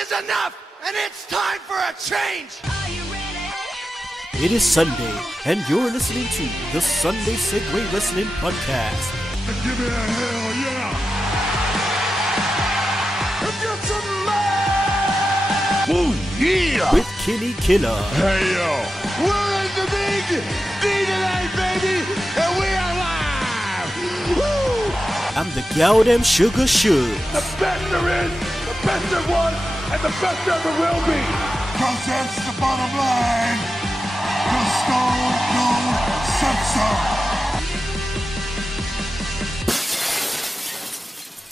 is enough, and it's time for a change. It is Sunday, and you're listening to the Sunday Segue Wrestling Podcast. Give me a hell yeah! And get some love! Woo, yeah! With Kinny Killa. Hey, yo! We're in the big D tonight, baby! And we are live! Woo! I'm the gal them sugar shoe. The best there is, the best there was, and the best ever will be! Cause that's the bottom line! The Stone Cold Simpson!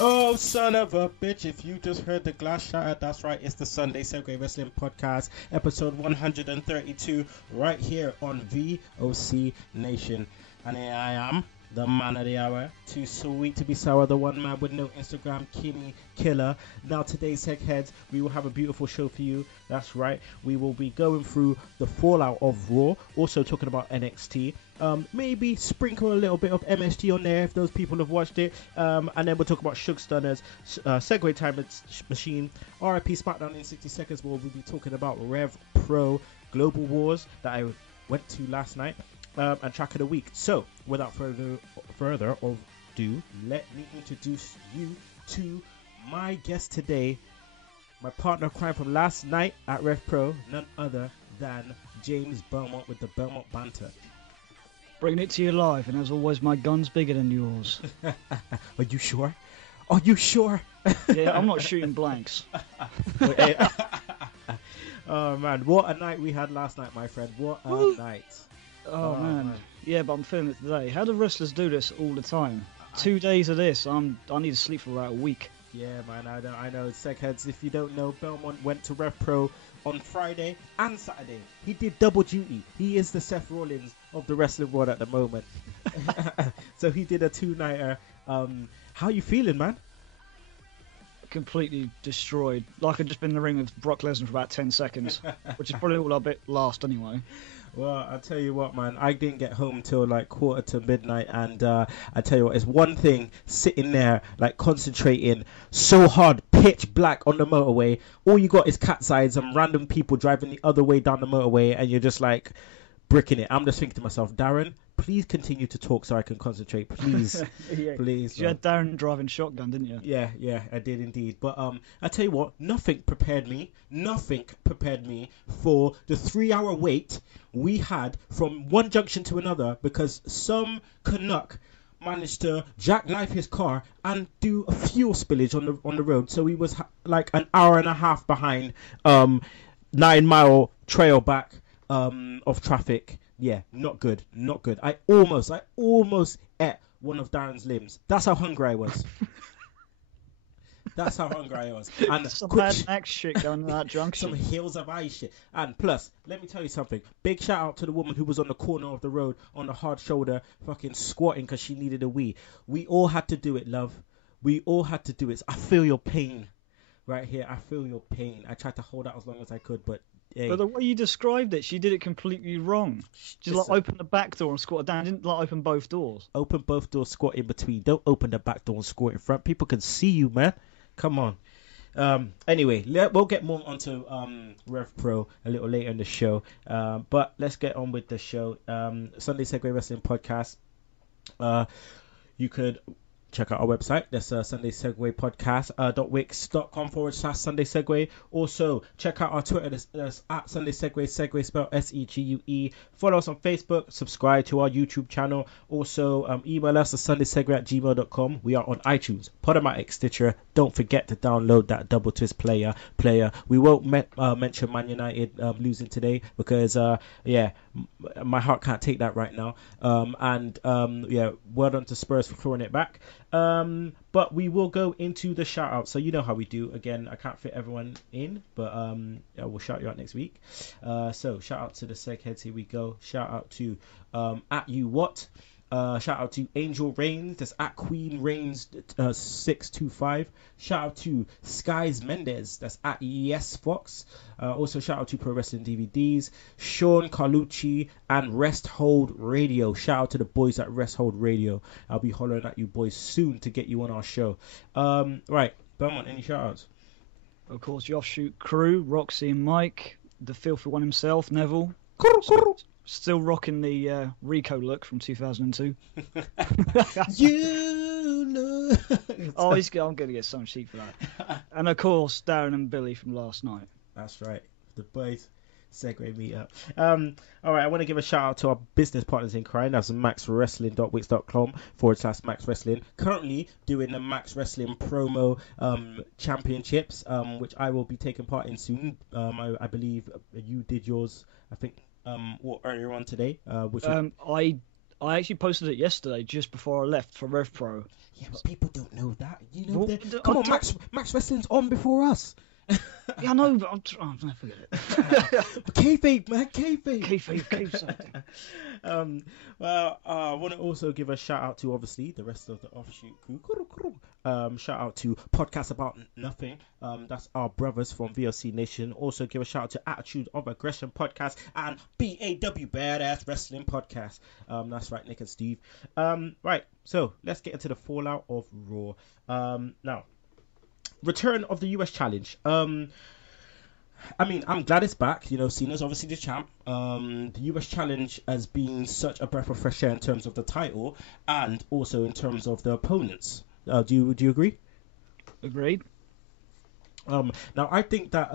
Oh, son of a bitch, if you just heard the glass shatter, that's right, it's the Sunday Segue Wrestling Podcast, episode 132, right here on VOC Nation. And here I am, the man of the hour, too sweet to be sour, the one man with no Instagram, Kinny Killa. Now, today's Heads, we will have a beautiful show for you. That's right, we will be going through the fallout of Raw, also talking about NXT. Maybe sprinkle a little bit of MSG on there if those people have watched it. And then we'll talk about Shug Stunners, Segway Time Machine, RIP SmackDown in 60 seconds, where we'll be talking about Rev Pro Global Wars that I went to last night, and Track of the Week. So, without further ado, let me introduce you to my guest today, my partner of crime from last night at Rev Pro, none other than James Belmont with the Belmont Banter. Bringing it to you live, and as always, my gun's bigger than yours. Are you sure? Are you sure? Yeah, I'm not shooting blanks. Oh man, what a night we had last night, my friend. What a night. Oh man. Yeah, but I'm feeling it today. How do wrestlers do this all the time? 2 days of this, I need to sleep for about a week. Yeah, man, I know. Segheads, if you don't know, Belmont went to Rev Pro on Friday and Saturday. He did double duty. He is the Seth Rollins of the wrestling world at the moment. So he did a two-nighter. How you feeling, man? Completely destroyed. Like I'd just been in the ring with Brock Lesnar for about 10 seconds, which is probably all I'll bit last anyway. Well, I'll tell you what, man. I didn't get home till like 1:45, and I tell you what, it's one thing sitting there like concentrating so hard, pitch black on the motorway. All you got is cat's eyes and random people driving the other way down the motorway, and you're just like bricking it. I'm just thinking to myself, Darren, please continue to talk so I can concentrate, please. Yeah, please. You had Darren driving shotgun, didn't you? Yeah, I did indeed. But I tell you what, nothing prepared me for the 3-hour wait we had from one junction to another, because some Canuck managed to jackknife his car and do a fuel spillage on the road. So he was like an hour and a half behind, 9-mile trail back of traffic. Yeah, not good. I almost ate one of Darren's limbs. That's how hungry I was. And some Mad Max shit going on that junction. Some Hills of Ice shit. And plus, let me tell you something. Big shout out to the woman who was on the corner of the road on the hard shoulder fucking squatting because she needed a wee. We all had to do it, love. We all had to do it. I feel your pain right here. I feel your pain. I tried to hold out as long as I could, but hey. But the way you described it, she did it completely wrong. She like opened the back door and squatted down. Didn't like open both doors. Open both doors, squat in between. Don't open the back door and squat in front. People can see you, man. Come on. Anyway, we'll get more onto Rev Pro a little later in the show. But let's get on with the show. Sunday Segue Wrestling Podcast. You could check out our website. That's Sunday Segue Podcast .wix.com/Sunday Segue. Also, check out our Twitter. That's at Sunday Segue. Segue spelled SEGUE. Follow us on Facebook. Subscribe to our YouTube channel. Also, email us at sundaysegue@gmail.com. We are on iTunes, Podomatic, Stitcher. Don't forget to download that Double Twist player. We won't mention Man United losing today because my heart can't take that right now. Well done to Spurs for clawing it back. But we will go into the shout out. So you know how we do. Again, I can't fit everyone in, but we'll shout you out next week. So shout out to the Segheads. Here we go. Shout out to at you what. Shout out to Angel Reigns. That's at Queen Reigns 625. Shout out to Skies Mendez. That's at ES Fox. Also shout out to Pro Wrestling DVDs, Sean Carlucci, and Rest Hold Radio. Shout out to the boys at Rest Hold Radio. I'll be hollering at you boys soon to get you on our show. Right, Belmont, any shout outs? Of course, the offshoot crew, Roxy and Mike, the filthy one himself, Neville. Still rocking the Rico look from 2002. You know. Oh, I'm going to get some sheep for that. And of course, Darren and Billy from last night. That's right. The boys Segue meetup. All right, I want to give a shout out to our business partners in crime. That's maxwrestling.wix.com/Max Wrestling. Currently doing the Max Wrestling promo championships, which I will be taking part in soon. I believe you did yours, I think, earlier on today. I actually posted it yesterday, just before I left for RevPro. Yeah, but people don't know that. You know, come on, Max Wrestling's on before us. Yeah, I know, but I'll never forget it. Kayfabe, man, kayfabe. Kayfabe. Well, I want to also give a shout out to, obviously, the rest of the offshoot crew. Shout out to Podcast About Nothing. That's our brothers from VOC Nation. Also give a shout out to Attitude of Aggression Podcast and BAW Badass Wrestling Podcast. That's right, Nick and Steve. Right, so let's get into the fallout of Raw. Now, return of the US Challenge. I mean, I'm glad it's back. You know, Cena's obviously the champ. The US Challenge has been such a breath of fresh air in terms of the title and also in terms of the opponents. Do you agree? Agreed. Now I think that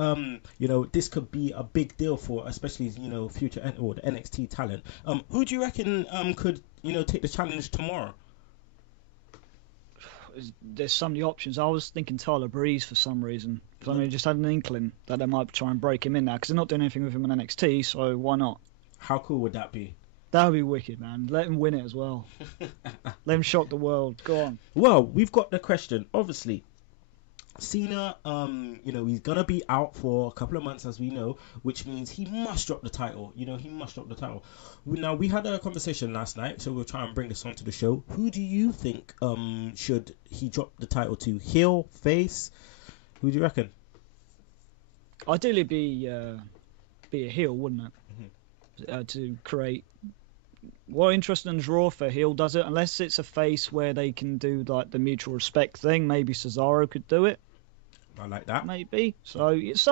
you know, this could be a big deal for, especially, you know, future or the NXT talent. Who do you reckon could, you know, take the challenge tomorrow? There's so many options. I was thinking Tyler Breeze for some reason. I mean, just had an inkling that they might try and break him in now because they're not doing anything with him in NXT, so why not? How cool would that be? That would be wicked, man. Let him win it as well. Let him shock the world. Go on. Well, we've got the question. Obviously, Cena, you know, he's gonna be out for a couple of months, as we know, which means he must drop the title. You know, he must drop the title. Now, we had a conversation last night, so we'll try and bring this onto the show. Who do you think should he drop the title to? Heel, face? Who do you reckon? Ideally, be a heel, wouldn't it? Mm-hmm. To create. Well, interesting as Raw for heel does it, unless it's a face where they can do like the mutual respect thing. Maybe Cesaro could do it. I like that. Maybe. So it's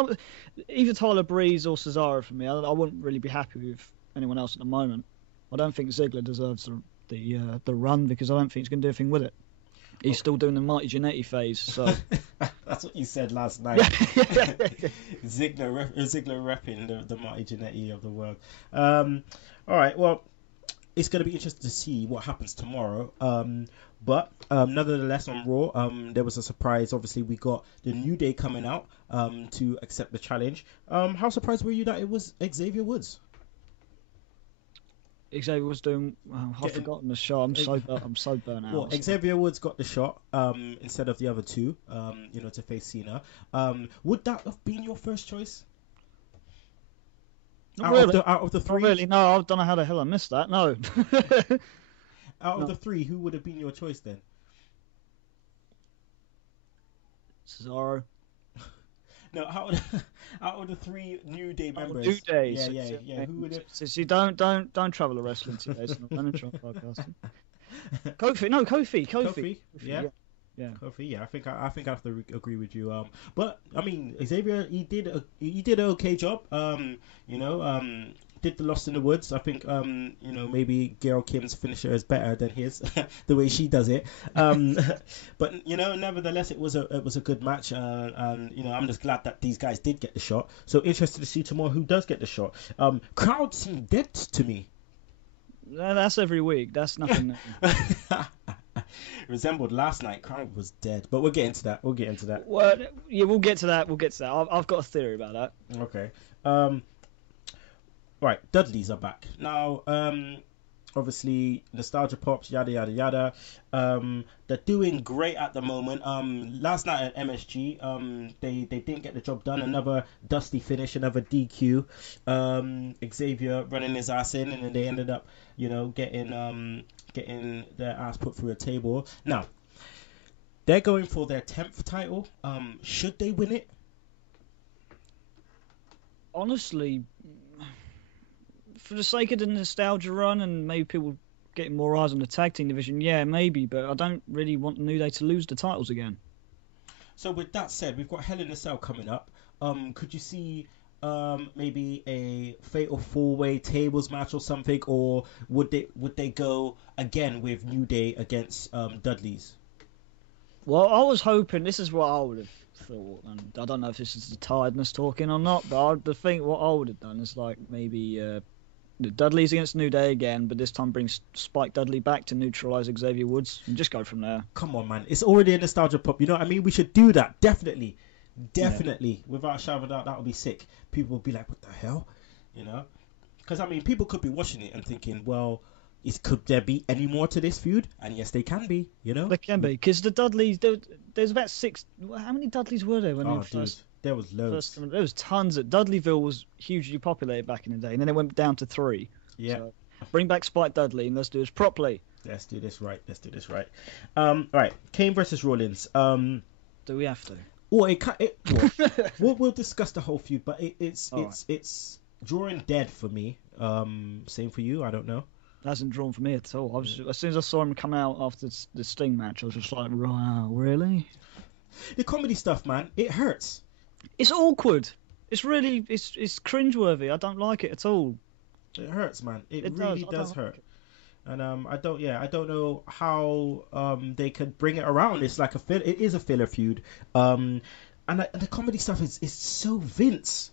either Tyler Breeze or Cesaro for me. I wouldn't really be happy with anyone else at the moment. I don't think Ziggler deserves the run because I don't think he's going to do anything with it. He's still doing the Marty Jannetty phase. So that's what you said last night. Ziggler repping the Marty Jannetty of the world. All right. Well, it's going to be interesting to see what happens tomorrow. But nonetheless, on Raw, there was a surprise. Obviously, we got the New Day coming out to accept the challenge. How surprised were you that it was Xavier Woods? Xavier was doing. I've forgotten the shot. I'm so burnt out. Well, Xavier Woods got the shot instead of the other two. You know, to face Cena. Would that have been your first choice? Not really. Out of the three? Not really. No, I don't know how the hell I missed that. No. Out of the three, who would have been your choice then? Cesaro. No, out of the three New Day members. New Day. Yeah. Who would have? So don't travel the wrestling today. So don't travel podcasting. Kofi. Yeah. Kofi. Yeah, I think I have to agree with you. But I mean, Xavier, he did an okay job. You know, did the Lost in the Woods. I think you know, maybe Gail Kim's finisher is better than his, the way she does it. But you know, nevertheless, it was a good match. And you know, I'm just glad that these guys did get the shot. So interested to see tomorrow who does get the shot. Crowd seemed dead to me. That's every week. That's nothing. Resembled last night. Crowd was dead, but we'll get into that. Well, yeah, we'll get to that. I've got a theory about that. Okay. Right, Dudleys are back now. Obviously, nostalgia pops, yada yada yada. They're doing great at the moment. Last night at MSG, they didn't get the job done. Another dusty finish, another DQ. Xavier running his ass in, and then they ended up, you know, getting their ass put through a table. Now, they're going for their 10th title. Should they win it? Honestly, for the sake of the nostalgia run and maybe people getting more eyes on the tag team division, yeah, maybe, but I don't really want New Day to lose the titles again. So with that said, we've got Hell in a Cell coming up. Could you see maybe a fatal 4-way tables match or something, or would they go again with New Day against Dudley's? Well, I was hoping, this is what I would have thought, and I don't know if this is the tiredness talking or not, but what I would have done is like maybe the Dudley's against New Day again, but this time bring Spike Dudley back to neutralise Xavier Woods and just go from there. Come on, man. It's already a nostalgia pop. You know what I mean? We should do that. Definitely. Without a shadow of a doubt, that would be sick. People would be like, what the hell? You know? Because, I mean, people could be watching it and thinking, well, could there be any more to this feud? And yes, they can be, you know? They can be, because the Dudleys, there's about 6... How many Dudleys were there when first... There was loads. There was tons. Dudleyville was hugely populated back in the day, and then it went down to 3. Yeah. So bring back Spike Dudley, and let's do this properly. Let's do this right. Right. Kane versus Rollins. Do we have to? Well, we'll discuss the whole feud, but it's drawing dead for me. Same for you. I don't know. It hasn't drawn for me at all. As soon as I saw him come out after the Sting match, I was just like, wow, really? The comedy stuff, man, it hurts. It's awkward. It's really, it's cringeworthy. I don't like it at all. It hurts, man. It really does hurt. Like, and I don't know how they could bring it around. It's like it is a filler feud. And the comedy stuff is so Vince.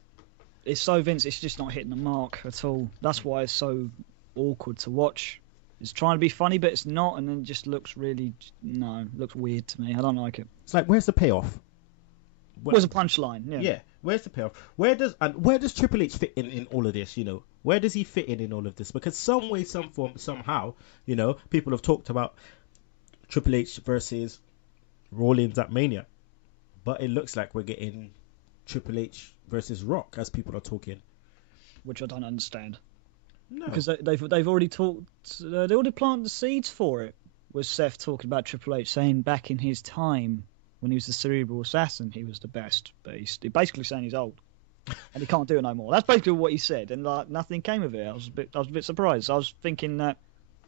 It's so Vince. It's just not hitting the mark at all. That's why it's so awkward to watch. It's trying to be funny, but it's not, and then it just looks looks weird to me. I don't like it. It's like, where's the payoff? Where's the punchline? Yeah. Where's the payoff? Where does Triple H fit in all of this? You know, where does he fit in all of this? Because some way, some form, somehow, you know, people have talked about Triple H versus Rollins at Mania, but it looks like we're getting Triple H versus Rock as people are talking, which I don't understand. No, because they've already talked. They already planted the seeds for it. With Seth talking about Triple H saying back in his time, when he was the Cerebral Assassin, he was the best. But he's basically saying he's old and he can't do it no more. That's basically what he said, and like nothing came of it. I was a bit surprised. I was thinking that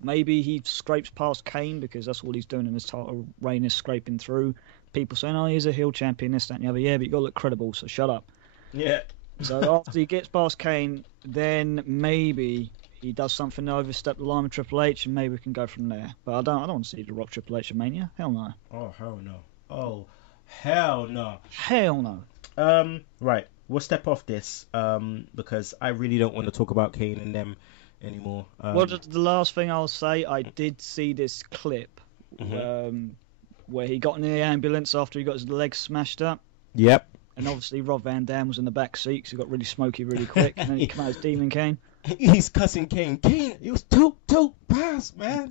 maybe he scrapes past Kane because that's all he's doing in his title reign is scraping through. People saying, "Oh, he's a heel champion, this, that, and the other." Yeah, but you got to look credible. So shut up. Yeah. So after he gets past Kane, then maybe he does something to overstep the line with Triple H, and maybe we can go from there. But I don't want to see The Rock Triple H at Mania. Hell no. Oh hell no. Oh hell no. Hell no. Right. We'll step off this because I really don't want to talk about Kane and them anymore. Well, the last thing I'll say, I did see this clip where he got in the ambulance after he got his legs smashed up. Yep. And obviously Rob Van Dam was in the back seat because he got really smoky really quick. And then he came out as Demon Kane. He's cussing Kane. Kane, it was too fast, man.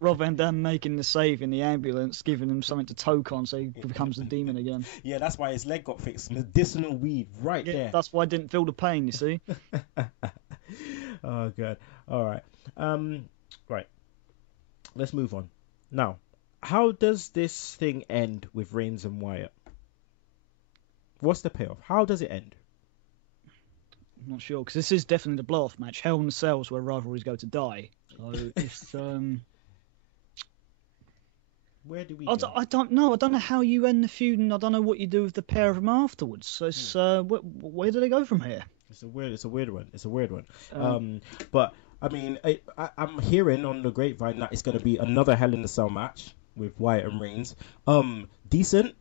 Rob Van Dam making the save in the ambulance, giving him something to toke on so he becomes the demon again. Yeah, that's why his leg got fixed. Medicinal weed right there. That's why I didn't feel the pain, you see. Oh, God. All right. Right. Let's move on. Now, how does this thing end with Reigns and Wyatt? What's the payoff? How does it end? I'm not sure, because this is definitely the blow-off match. Hell in the Cell is where rivalries go to die. So it's where do we go? I don't know. I don't know how you end the feud, and I don't know what you do with the pair of them afterwards. So it's, where do they go from here? It's a weird one. But I mean, I'm hearing on the grapevine that it's going to be another Hell in the Cell match with Wyatt and Reigns. Decent.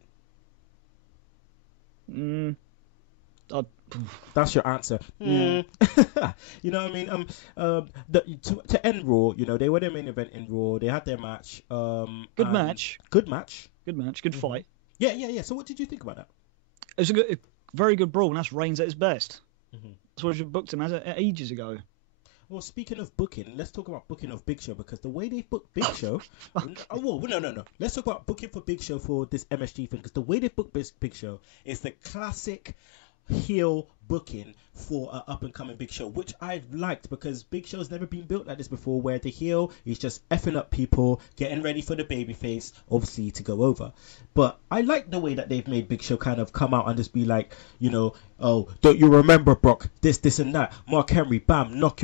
That's your answer. You know what I mean? To end Raw, you know, they were their main event in Raw. They had their match. Good match. Good match. Good fight. Yeah. So what did you think about that? It was a very good brawl, and that's Reigns at his best. That's what you booked him as ages ago. Well, speaking of booking, let's talk about booking of Big Show, because the way they booked Big Show... No. Let's talk about booking for Big Show for this MSG thing, because the way they booked Big Show is the classic heel booking for an up-and-coming Big Show, which I've liked because Big Show's never been built like this before, where the heel is just effing up people, getting ready for the babyface, obviously, to go over. But I like the way that they've made Big Show kind of come out and just be like, you know, oh, don't you remember, Brock, this and that, Mark Henry, bam, knock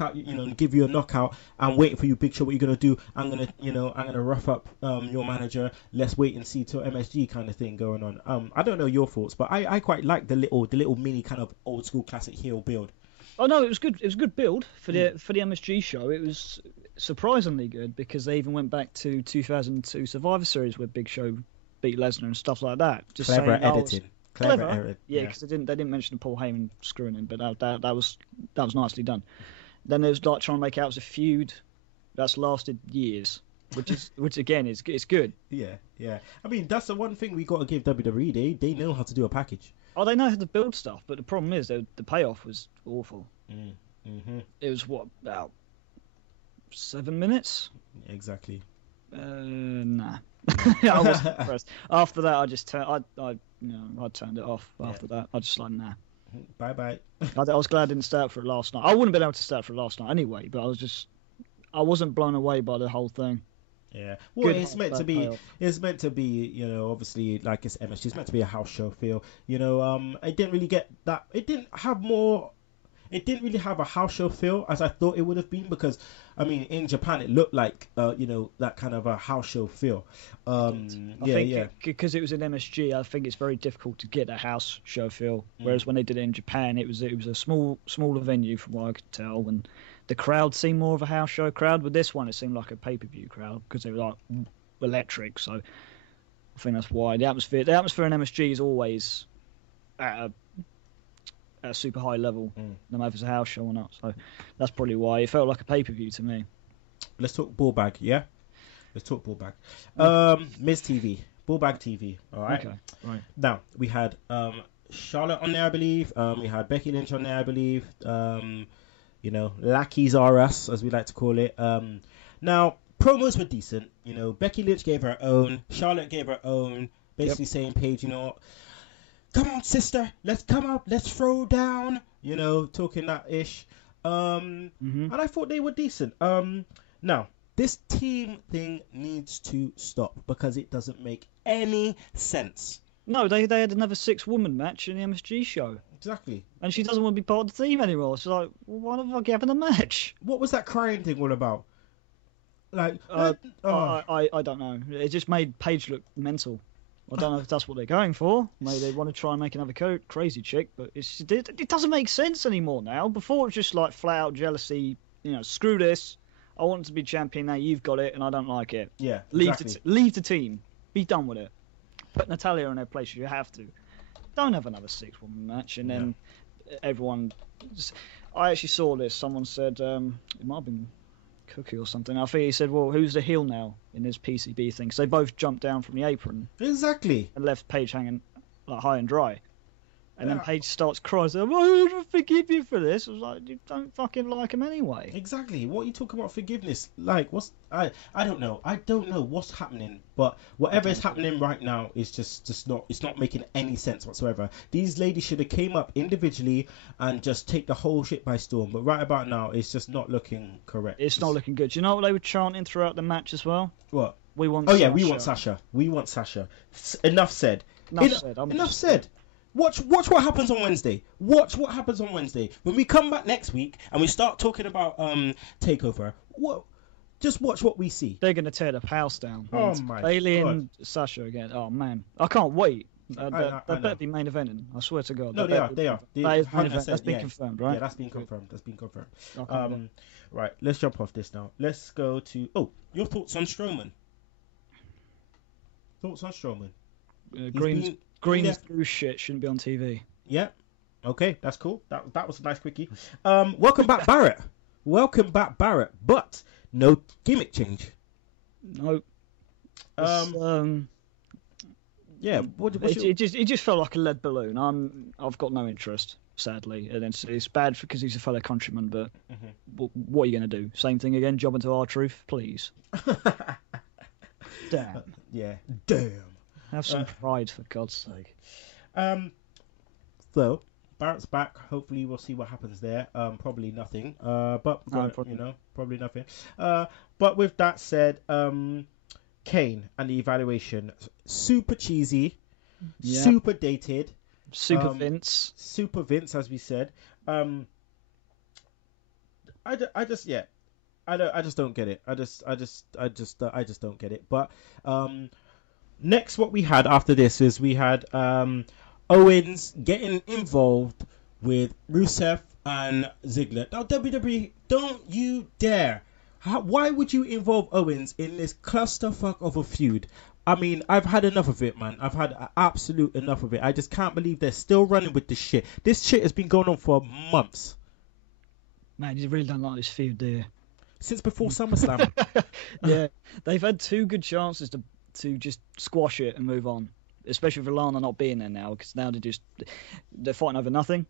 out, you know, give you a knockout. I'm waiting for you, Big Show, what you gonna do? I'm gonna rough up your manager, let's wait and see till MSG kind of thing going on. I don't know your thoughts, but I quite like the little mini kind of old school classic heel build. Oh no, it was good. It was a good build for the MSG show. It was surprisingly good because they even went back to 2002 Survivor Series where Big Show beat Lesnar and stuff like that. Just Clever saying, editing. Clever editing. Yeah, because they didn't mention Paul Heyman screwing him, but that was nicely done. Then there was like trying to make out it was a feud that's lasted years, which again is good. Yeah. I mean, that's the one thing we got to give WWE. They know how to do a package. Oh, they know how to build stuff, but the problem is the payoff was awful. Mm-hmm. It was about 7 minutes. Exactly. Nah. I wasn't impressed. After that, I just I turned it off. After that, I just like nah. Bye. I was glad I didn't stay up for it last night. I wouldn't have been able to stay up for it last night anyway, but I wasn't blown away by the whole thing. Yeah, well, it's meant to be. It's meant to be. You know, obviously, like it's MSG. It's meant to be a house show feel. You know, it didn't really get that. It didn't really have a house show feel as I thought it would have been because, I mean, in Japan it looked like that kind of a house show feel. I think because it was in MSG, I think it's very difficult to get a house show feel. Whereas when they did it in Japan, it was a smaller venue from what I could tell, and the crowd seemed more of a house show crowd. With this one, it seemed like a pay-per-view crowd because they were like electric. So I think that's why the atmosphere in MSG is always at a super high level, no matter if it's a house show or not. So that's probably why it felt like a pay-per-view to me. Let's talk ball bag, yeah? Let's talk ball bag. Miz TV, ball bag TV, all right? Okay, right. Now, we had Charlotte on there, I believe. We had Becky Lynch on there, I believe. Lackeys are us, as we like to call it. Now, promos were decent. You know, Becky Lynch gave her own. Charlotte gave her own. Basically saying, Paige, come on, sister, let's come out, let's throw down, talking that ish. And I thought they were decent. Now, this team thing needs to stop because it doesn't make any sense. No, they had another 6-woman match in the MSG show. Exactly. And she doesn't want to be part of the team anymore. She's like, well, why the fuck are you having a match? What was that crying thing all about? Like, I don't know. It just made Paige look mental. I don't know if that's what they're going for. Maybe they want to try and make another crazy chick, but it doesn't make sense anymore now. Before it was just like flat out jealousy. Screw this. I want to be champion now. You've got it, and I don't like it. Yeah, exactly. Leave the team. Be done with it. Put Natalya in her place if you have to. Don't have another 6-woman match, and then everyone. I actually saw this. Someone said it might have been Cookie or something. I think he said, well, who's the heel now in this PCB thing? So they both jumped down from the apron. Exactly. And left Paige hanging like high and dry. And then Paige starts crying, saying, I don't forgive you for this. I was like, you don't fucking like him anyway. Exactly. What are you talking about forgiveness? Like, I don't know. I don't know what's happening. But whatever is happening right now is just not, it's not making any sense whatsoever. These ladies should have came up individually and just take the whole shit by storm. But right about now, it's just not looking correct. It's not looking good. Do you know what they were chanting throughout the match as well? What? We want Sasha. Sasha. We want Sasha. We want Sasha. Enough said. Enough said. Watch what happens on Wednesday. Watch what happens on Wednesday. When we come back next week and we start talking about Takeover, just watch what we see. They're going to tear the house down. Oh my Bayley God. and Sasha again. Oh man, I can't wait. They better be main eventing. I swear to God. No, they are. That is main event. That's been confirmed, right? Yeah, that's been confirmed. Right, let's jump off this now. Let's go to your thoughts on Strowman. Green's blue shit shouldn't be on TV. Yeah. Okay, that's cool. That was a nice quickie. Welcome back, Barrett. But no gimmick change. No. Yeah. It just felt like a lead balloon. I've got no interest, sadly, and it's bad because he's a fellow countryman. But what are you going to do? Same thing again? Job into R-Truth, please. Damn. Yeah. Damn. Have some pride, for God's sake. So, bounce back. Hopefully, we'll see what happens there. Probably nothing. But probably. you know, probably nothing. But with that said, Kane and the evaluation, super cheesy, Yeah. super dated, Super Vince. super Vince, as we said. I just don't get it. I just don't get it. But next, what we had after this is we had Owens getting involved with Rusev and Ziggler. Now, WWE, don't you dare! Why would you involve Owens in this clusterfuck of a feud? I mean, I've had enough of it, man. I've had absolute enough of it. I just can't believe they're still running with this shit. This shit has been going on for months. Man, you really don't like this feud, do you? Since before SummerSlam. Yeah, they've had 2 good chances to just squash it and move on. Especially with Lana not being there now, because now they're fighting over nothing.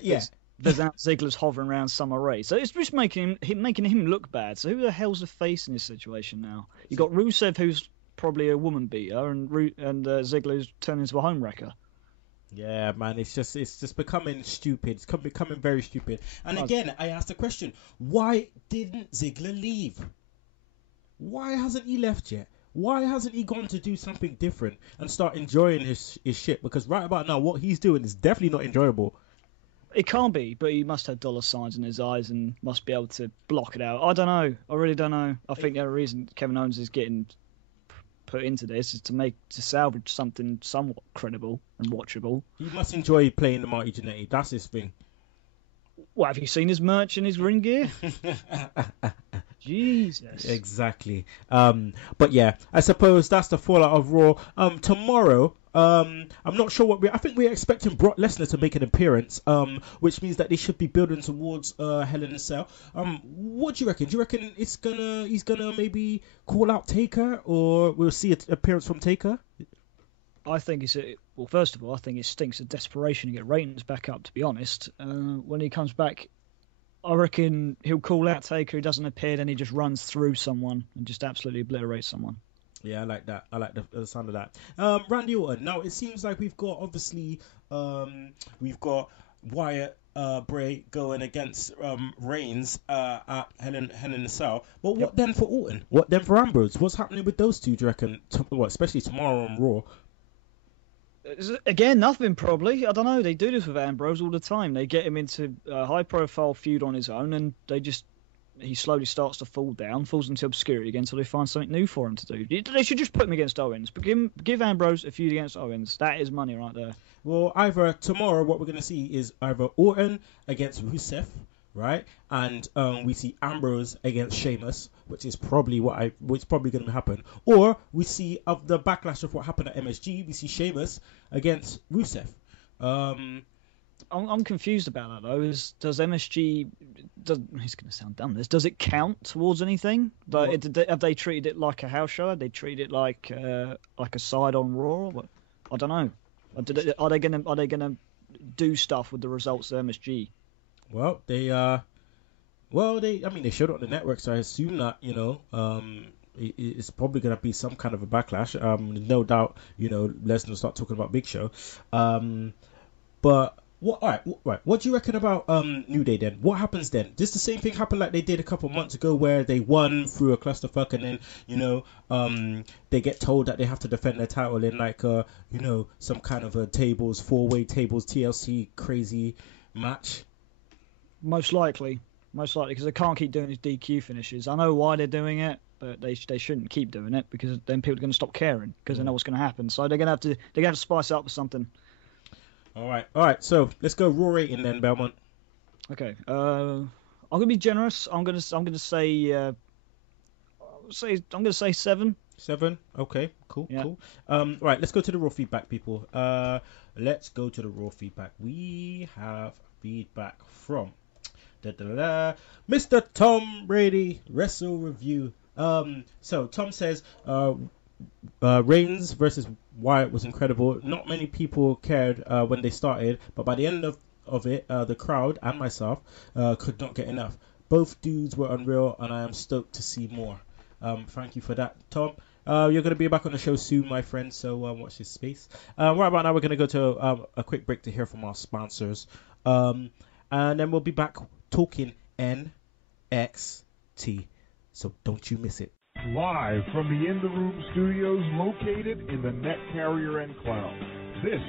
Yeah. There's now Ziggler's hovering around Summer Rae, so it's just making him look bad. So who the hell's the face in this situation now? You got Rusev, who's probably a woman beater, and Ziggler, who's turned into a home wrecker. Yeah, man, it's just becoming stupid. It's becoming very stupid. And again, I asked the question: why didn't Ziggler leave? Why hasn't he left yet? Why hasn't he gone to do something different and start enjoying his shit? Because right about now, what he's doing is definitely not enjoyable. It can't be, but he must have dollar signs in his eyes and must be able to block it out. I don't know. I really don't know. I think the other reason Kevin Owens is getting put into this is to salvage something somewhat credible and watchable. He must enjoy playing the Marty Jannetty. That's his thing. What, have you seen his merch and his ring gear? Jesus. Exactly. But yeah, I suppose that's the fallout of Raw. Tomorrow, I'm not sure I think we're expecting Brock Lesnar to make an appearance, which means that they should be building towards Hell in a Cell. What do you reckon? Do you reckon he's gonna maybe call out Taker, or we'll see an appearance from Taker? I think first of all, I think it stinks of desperation to get ratings back up, to be honest. When he comes back, I reckon he'll call out Taker, he doesn't appear, then he just runs through someone and just absolutely obliterates someone. Yeah, I like that. I like the sound of that. Randy Orton. Now, it seems like we've got, obviously, Wyatt Bray going against Reigns at Hell in a Cell. But what then for Orton? What then for Ambrose? What's happening with those two, do you reckon? Especially tomorrow on Raw. Again, nothing probably. I don't know. They do this with Ambrose all the time. They get him into a high-profile feud on his own, and he slowly starts to falls into obscurity again until they find something new for him to do. They should just put him against Owens. But give Ambrose a feud against Owens. That is money right there. Well, either tomorrow, what we're going to see is either Orton against Rusev, right? And we see Ambrose against Sheamus, which is probably going to happen. Or we see, of the backlash of what happened at MSG, we see Sheamus against Rusev. I'm confused about that though. Does MSG? He's going to sound dumb. Does it count towards anything? Have they treated it like a house show? Have they treated it like a side on Raw? I don't know. Are they going to do stuff with the results of MSG? Well, they showed it on the network, so I assume that it's probably going to be some kind of a backlash. No doubt, Lesnar will start talking about Big Show. But what? All right. What do you reckon about New Day then? What happens then? Does the same thing happen like they did a couple months ago, where they won through a clusterfuck, and then they get told that they have to defend their title in some kind of a four-way tables TLC crazy match? Most likely, because they can't keep doing these DQ finishes. I know why they're doing it, but they shouldn't keep doing it, because then people are going to stop caring because they know what's going to happen. So they're going to have to spice it up with something. All right. So let's go Raw rating then, Belmont. Okay. I'm going to be generous. I'm going to say 7. 7. Okay. Cool. Yeah. Cool. Right. Let's go to the Raw feedback, people. Let's go to the Raw feedback. We have feedback from Mr. Tom Brady Wrestle Review. So Tom says Reigns versus Wyatt was incredible. Not many people cared when they started, but by the end of it, the crowd and myself could not get enough. Both dudes were unreal, and I am stoked to see more. Thank you for that, Tom. You're going to be back on the show soon, my friend, so watch this space. Right about now, we're going to go to a quick break to hear from our sponsors. And then we'll be back talking NXT. So don't you miss it. Live from the In the Room studios located in the Net Carrier Enclave. This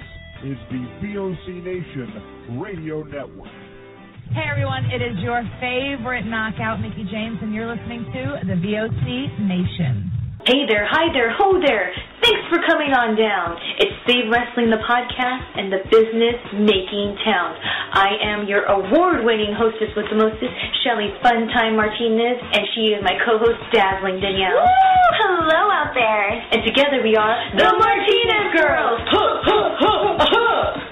is the VOC Nation Radio Network. Hey everyone, it is your favorite knockout, Mickey James, and you're listening to the VOC Nation. Hey there, hi there, ho there. Thanks for coming on down. It's Save Wrestling, the podcast, and the business-making town. I am your award-winning hostess with the mostest, Shelly Funtime Martinez, and she is my co-host, Dazzling Danielle. Woo! Hello out there. And together we are the Martinez Girls.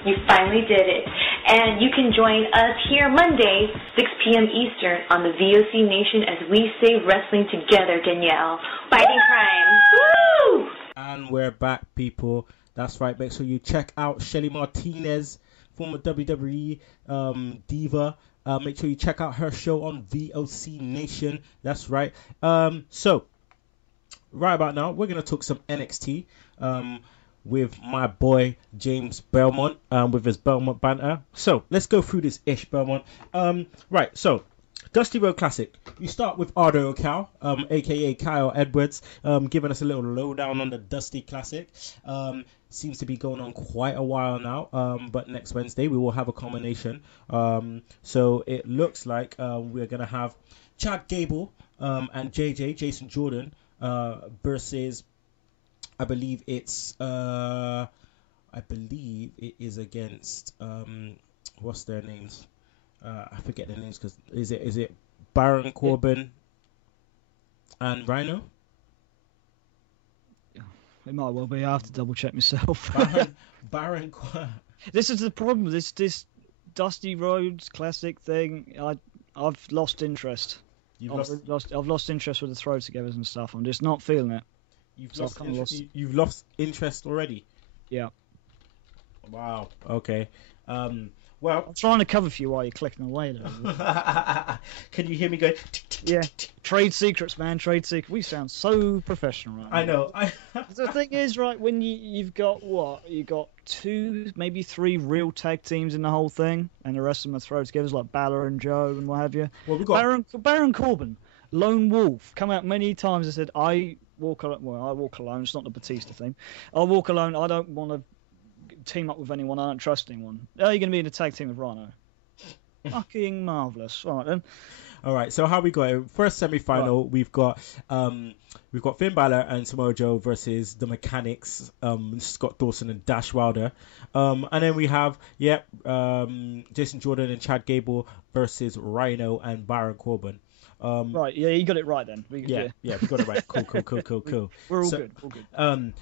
You finally did it. And you can join us here Monday, 6 p.m. Eastern on the VOC Nation as we save wrestling together, Danielle. Fighting crime. Woo! And we're back, people. That's right. Make sure you check out Shelly Martinez, former WWE diva. Make sure you check out her show on VOC Nation. That's right. So, right about now, we're going to talk some NXT. With my boy James Belmont, with his Belmont banter. So let's go through this ish, Belmont. Right, so Dusty Road Classic. You start with Ardo Cal, aka Kyle Edwards, giving us a little lowdown on the Dusty Classic. Seems to be going on quite a while now, but next Wednesday we will have a culmination. So it looks like we're gonna have Chad Gable and Jason Jordan versus. I believe it is against what's their names? I forget their names because is it Baron Corbin and Rhino? It might well be. I have to double check myself. Baron. This is the problem. This Dusty Rhodes Classic thing. I've lost interest. I've lost interest with the throw-togethers and stuff. I'm just not feeling it. You've lost interest already? Yeah. Wow. Okay. Well, I'm trying to cover for you while you're clicking away there. Can you hear me going? Yeah. Trade secrets, man. Trade secrets. We sound so professional right now. I know. The thing is, right, when you've got what? You've got 2, maybe 3 real tag teams in the whole thing, and the rest of them are throw-togethers like Balor and Joe and what have you. Well, we've got Baron Corbin, Lone Wolf, come out many times and said, I walk alone. It's not the Batista thing. I walk alone. I don't want to team up with anyone. I don't trust anyone. Are you going to be in a tag team with Rhino? Fucking marvelous. All right then. All right. So how we got first semi-final? Right. We've got Finn Balor and Samoa Joe versus the Mechanics, Scott Dawson and Dash Wilder. And then we have Jason Jordan and Chad Gable versus Rhino and Baron Corbin. Right, yeah, you got it right then. We got it right. Cool. We're all good.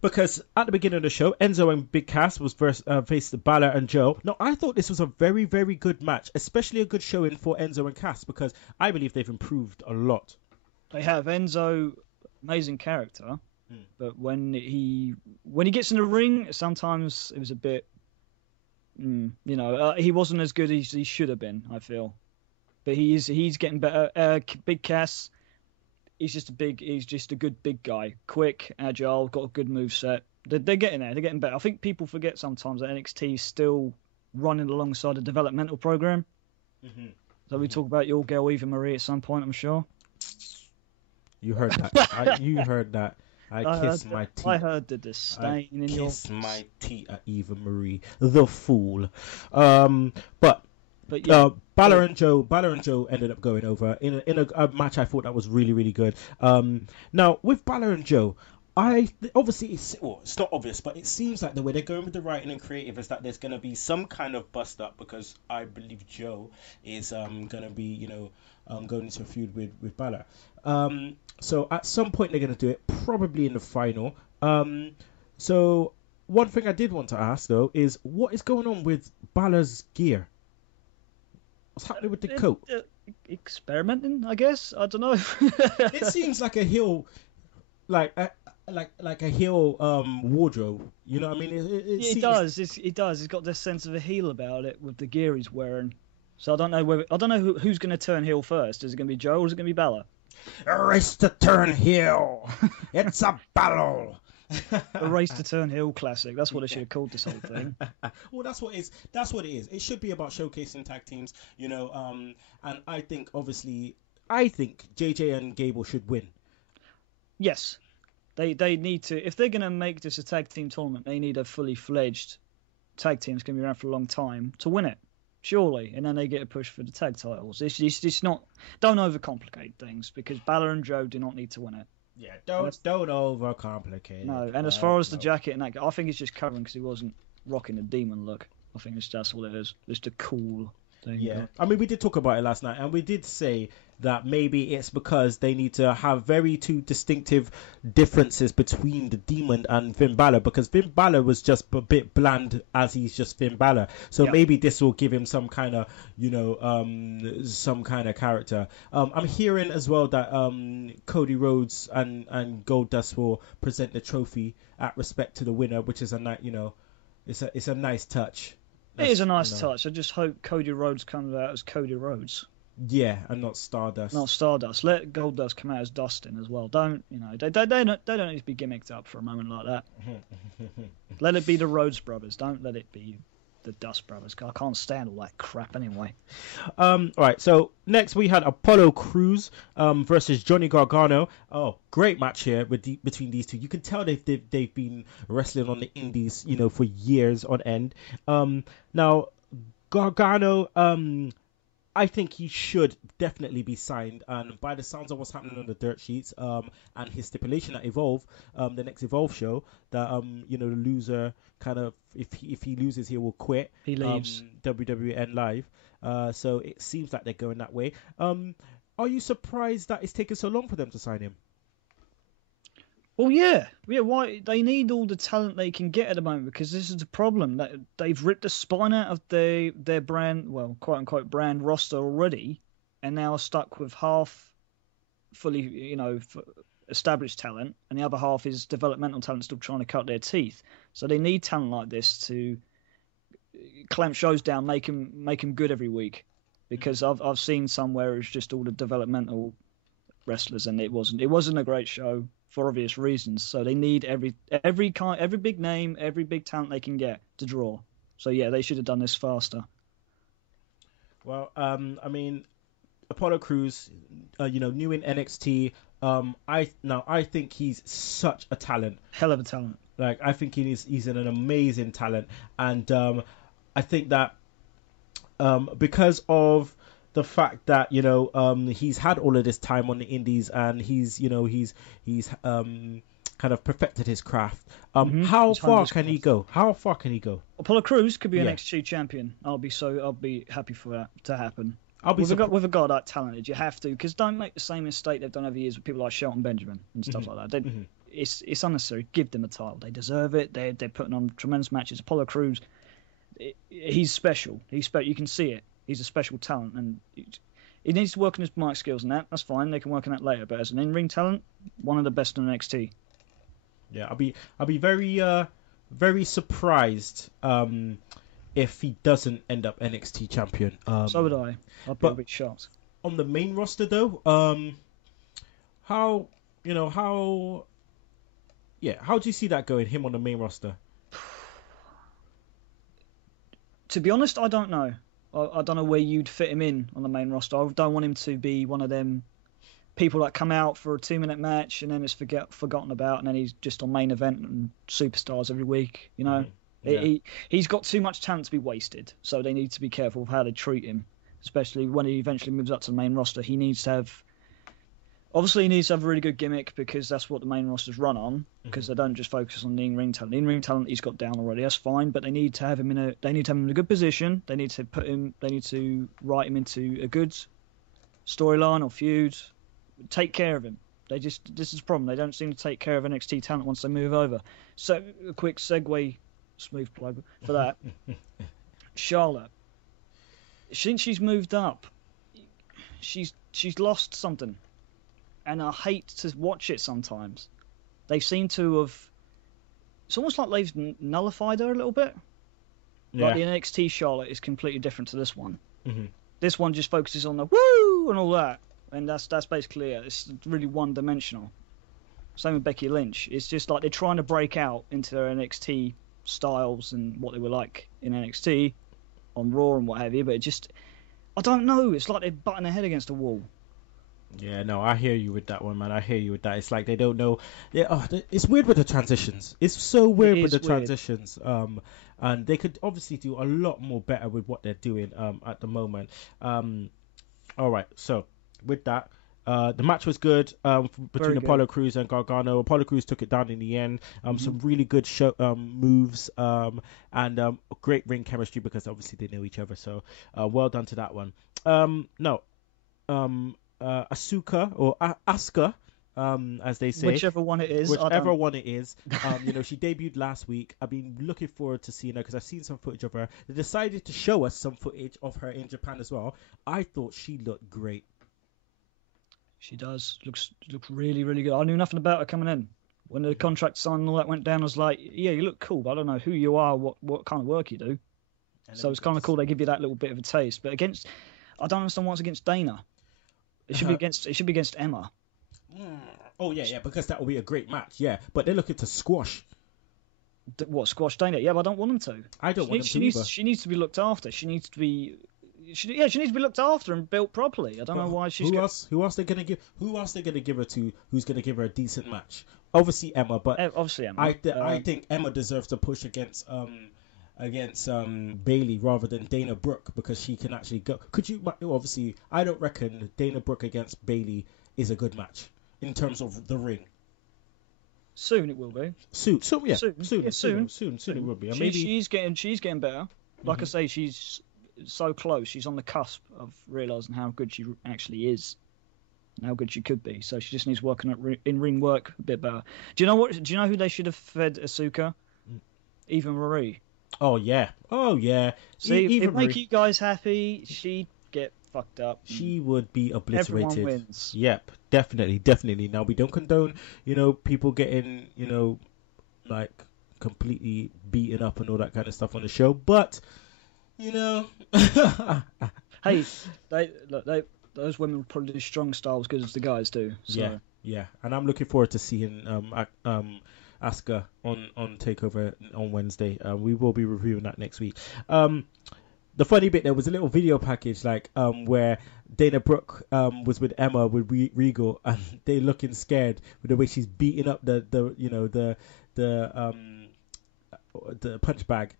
Because at the beginning of the show, Enzo and Big Cass was faced Balor and Joe. Now, I thought this was a very, very good match, especially a good showing for Enzo and Cass, because I believe they've improved a lot. They have. Enzo, amazing character, but when he gets in the ring, sometimes it was a bit, he wasn't as good as he should have been, I feel. But he's getting better. Big Cass, he's just a good big guy, quick, agile, got a good move set. They're getting there. They're getting better. I think people forget sometimes that NXT is still running alongside a developmental program. Mm-hmm. So we talk about your girl Eva Marie at some point, I'm sure. You heard that. You heard that. I kiss my teeth. I heard the disdain in your kiss my teeth at Eva Marie, the fool. But yeah, Balor and Joe ended up going over in a match I thought that was really, really good. Now with Balor and Joe, it's not obvious, but it seems like the way they're going with the writing and creative is that there's going to be some kind of bust up, because I believe Joe is going to be going into a feud with Balor. So at some point they're going to do it, probably in the final. So one thing I did want to ask though is what is going on with Balor's gear? What's happening with the coat? Experimenting, I guess. I don't know. It seems like a heel, like a heel wardrobe. You know what I mean? It does. It does. It's got this sense of a heel about it with the gear he's wearing. So I don't know who's going to turn heel first. Is it going to be Joe or is it going to be Balor? Race to turn heel. It's a battle. The Race to Turn Hill classic. That's what they should have called this whole thing. Well, that's what it is. It should be about showcasing tag teams, and I think JJ and Gable should win. Yes. They need to, if they're going to make this a tag team tournament, they need a fully fledged tag team that's going to be around for a long time to win it. Surely. And then they get a push for the tag titles. It's not, don't overcomplicate things, because Balor and Joe do not need to win it. Yeah, don't overcomplicate. No, and as far as the jacket and that, I think it's just covering because he wasn't rocking the demon look. I think that's all it is. It's the cool thing. Yeah, I mean, we did talk about it last night, and we did say that maybe it's because they need to have two distinctive differences between the Demon and Finn Balor, because Finn Balor was just a bit bland as he's just Finn Balor. So maybe this will give him some kind of, some kind of character. I'm hearing as well that Cody Rhodes and Goldust will present the trophy at respect to the winner, which is it's a nice touch. It is a nice touch. I just hope Cody Rhodes comes out as Cody Rhodes. Yeah, and not Stardust. Not Stardust. Let Goldust come out as Dustin as well. Don't they don't need to be gimmicked up for a moment like that. Let it be the Rhodes brothers. Don't let it be the Dust brothers. I can't stand all that crap anyway. All right. So next we had Apollo Crews versus Johnny Gargano. Oh, great match here between these two. You can tell they've been wrestling on the indies, for years on end. Now Gargano, I think he should definitely be signed, and by the sounds of what's happening on the dirt sheets, and his stipulation at Evolve, the next Evolve show, that the loser kind of, if he loses, he will quit. He leaves WWN Live. So it seems like they're going that way. Are you surprised that it's taken so long for them to sign him? Well, yeah. Why they need all the talent they can get at the moment, because this is the problem, that they've ripped the spine out of their brand, well, quote unquote brand roster already, and now are stuck with half fully, established talent, and the other half is developmental talent still trying to cut their teeth. So they need talent like this to clamp shows down, make them good every week, because I've seen somewhere it's just all the developmental wrestlers, and it wasn't a great show for obvious reasons. So they need every big name, every big talent they can get to draw. So yeah, they should have done this faster. Well, I mean, Apollo Crews, new in NXT. I think he's such a talent. Hell of a talent. Like, I think he's an amazing talent, and I think that because of the fact that he's had all of this time on the indies, and he's kind of perfected his craft. How far can he go? Apollo Crews could be an NXT champion. I'll be happy for that to happen. With a guy that talented, you have to, because don't make the same mistake they've done over years with people like Shelton Benjamin and stuff like that. It's unnecessary. Give them a title. They deserve it. They're putting on tremendous matches. Apollo Crews, he's special. You can see it. He's a special talent, and he needs to work on his mic skills and that. That's fine. They can work on that later. But as an in-ring talent, one of the best in NXT. Yeah, I'll be very surprised if he doesn't end up NXT champion. So would I. I'd be a bit shocked. On the main roster though, how do you see that going? Him on the main roster? To be honest, I don't know. I don't know where you'd fit him in on the main roster. I don't want him to be one of them people that come out for a 2-minute match and then it's forgotten about, and then he's just on main event and superstars every week. Yeah. He's got too much talent to be wasted, so they need to be careful of how they treat him, especially when he eventually moves up to the main roster. He needs to have a really good gimmick, because that's what the main rosters run on, because they don't just focus on the in-ring talent. The in-ring talent he's got down already, that's fine, but they need to have him in a good position. They need to write him into a good storyline or feud. Take care of him. This is the problem. They don't seem to take care of NXT talent once they move over. So a quick segue, smooth plug for that. Charlotte, since she's moved up, she's lost something. And I hate to watch it sometimes. They seem to have... It's almost like they've nullified her a little bit. Yeah. Like the NXT Charlotte is completely different to this one. This one just focuses on the woo and all that. and that's basically it. It's really one-dimensional. Same with Becky Lynch. It's just like they're trying to break out into their NXT styles and what they were like in NXT on Raw and what have you, but it just, I don't know. It's like they're butting their head against a wall. Yeah, no, I hear you with that one, man. I hear you with that. It's like they don't know. It's weird with the transitions. It's so weird with the transitions. And they could obviously do a lot more better with what they're doing at the moment. All right, so with that, the match was good between Apollo Crews and Gargano. Apollo Crews took it down in the end. Some really good show moves and great ring chemistry because obviously they know each other. So well done to that one. Asuka or Asuka, as they say, whichever one it is. She debuted last week. I've been looking forward to seeing her because I've seen some footage of her. They decided to show us some footage of her in Japan as well. I thought she looked great. She does. Looks really, really good. I knew nothing about her coming in. When the contract signed and all that went down, I was like, yeah, you look cool, but I don't know who you are, what kind of work you do. So it's kind of cool they give you that little bit of a taste. But I don't understand why it's against Dana. It should be against Emma. Oh yeah, because that will be a great match. Yeah, but they're looking to squash. Squash Dana? Yeah, but I don't want them to. I don't want them to either. She needs to be looked after. She needs to be looked after and built properly. I don't know why she's. Who else they're gonna give? Who else they're gonna give her to? Who's gonna give her a decent match? Obviously Emma, but I think Emma deserves to push against Bailey rather than Dana Brooke because she can actually go. Could you? Obviously, I don't reckon Dana Brooke against Bailey is a good match in terms of the ring. Soon it will be. Soon it will be. She's getting better. Like I say, she's so close. She's on the cusp of realizing how good she actually is, and how good she could be. So she just needs working at in-ring work a bit better. Do you know who they should have fed Asuka? Eva Marie. Oh yeah. See, if make you guys happy, she'd get fucked up. She would be obliterated. Everyone wins. Yep, definitely. Now we don't condone, people getting, like completely beaten up and all that kind of stuff on the show, but hey, those women would probably do strong style as good as the guys do. So. Yeah, and I'm looking forward to seeing Asuka on Takeover on Wednesday. We will be reviewing that next week. The funny bit, there was a little video package where Dana Brooke was with Emma with Regal, and they looking scared with the way she's beating up the punch bag.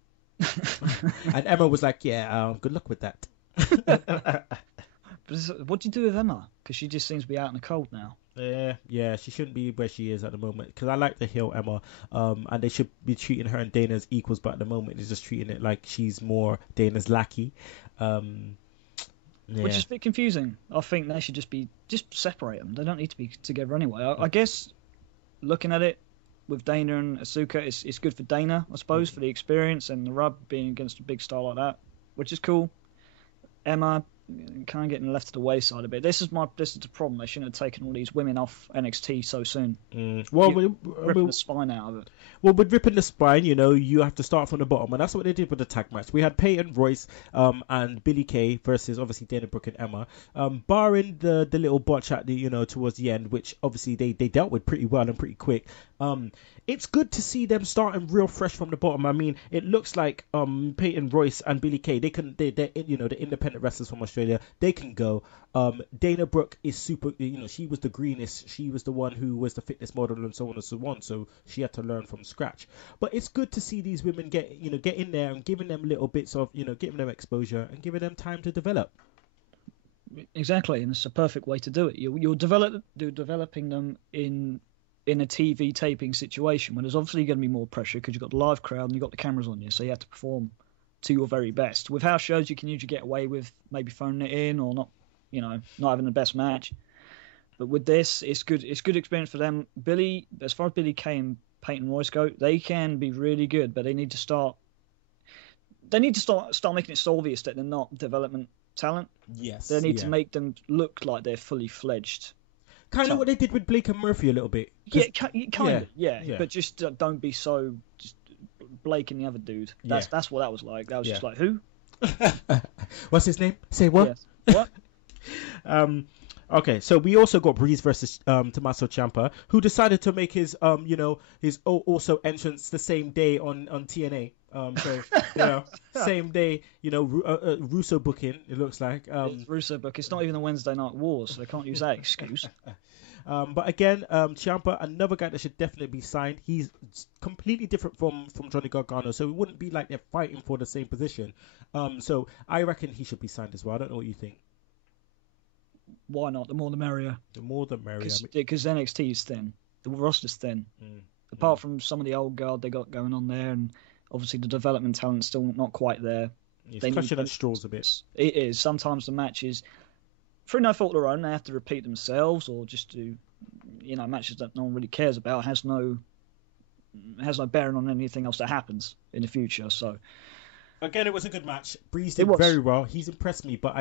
And Emma was like, "Yeah, good luck with that." But what do you do with Emma? Because she just seems to be out in the cold now. Yeah, she shouldn't be where she is at the moment. Because I like the heel Emma, and they should be treating her and Dana as equals. But at the moment, they're just treating it like she's more Dana's lackey. Which is a bit confusing. I think they should just separate them. They don't need to be together anyway. I guess looking at it with Dana and Asuka, it's good for Dana, I suppose, for the experience and the rub being against a big star like that, which is cool. Emma kind of getting left to the wayside a bit. This is the problem. They shouldn't have taken all these women off NXT so soon. Ripping the spine out of it. Well, with ripping the spine, you have to start from the bottom, and that's what they did with the tag match. We had Peyton Royce and Billie Kay versus obviously Dana Brooke and Emma, barring the little botch at the towards the end, which obviously they dealt with pretty well and pretty quick. It's good to see them starting real fresh from the bottom. I mean, it looks like Peyton Royce and Billie Kay, they're the independent wrestlers from Australia. They can go. Dana Brooke is super. She was the greenest. She was the one who was the fitness model and so on and so on. So she had to learn from scratch. But it's good to see these women get in there and giving them little bits of giving them exposure and giving them time to develop. Exactly, and it's a perfect way to do it. You're developing them in a TV taping situation when there's obviously going to be more pressure because you've got the live crowd and you've got the cameras on you, so you have to perform to your very best. With house shows, you can usually get away with maybe phoning it in or not having the best match. But with this, it's good experience for them. As far as Billie Kay and Peyton Royce go, they can be really good, but they need to start making it so obvious that they're not development talent. Yes. They need to make them look like they're fully fledged. Kind of what they did with Blake and Murphy a little bit. Yeah, kind of. But just don't be so just Blake and the other dude. That's what that was like. That was just like, who? What's his name? Say what? Yes. What? Okay, so we also got Breeze versus Tommaso Ciampa, who decided to make his his also entrance the same day on TNA. Same day, Russo booking. It looks like It's Russo book. It's not even a Wednesday Night Wars, so they can't use that excuse. But again, Ciampa, another guy that should definitely be signed. He's completely different from Johnny Gargano, so it wouldn't be like they're fighting for the same position. So I reckon he should be signed as well. I don't know what you think. Why not? The more the merrier. The more the merrier. Because NXT is thin. The roster's thin. Apart from some of the old guard they got going on there, and obviously the development talent's still not quite there. It's clutching at straws a bit. It is. Sometimes the matches, through no fault of their own, they have to repeat themselves or just do, matches that no one really cares about. Has no bearing on anything else that happens in the future. So. Again, it was a good match. Breeze did very well. He's impressed me, but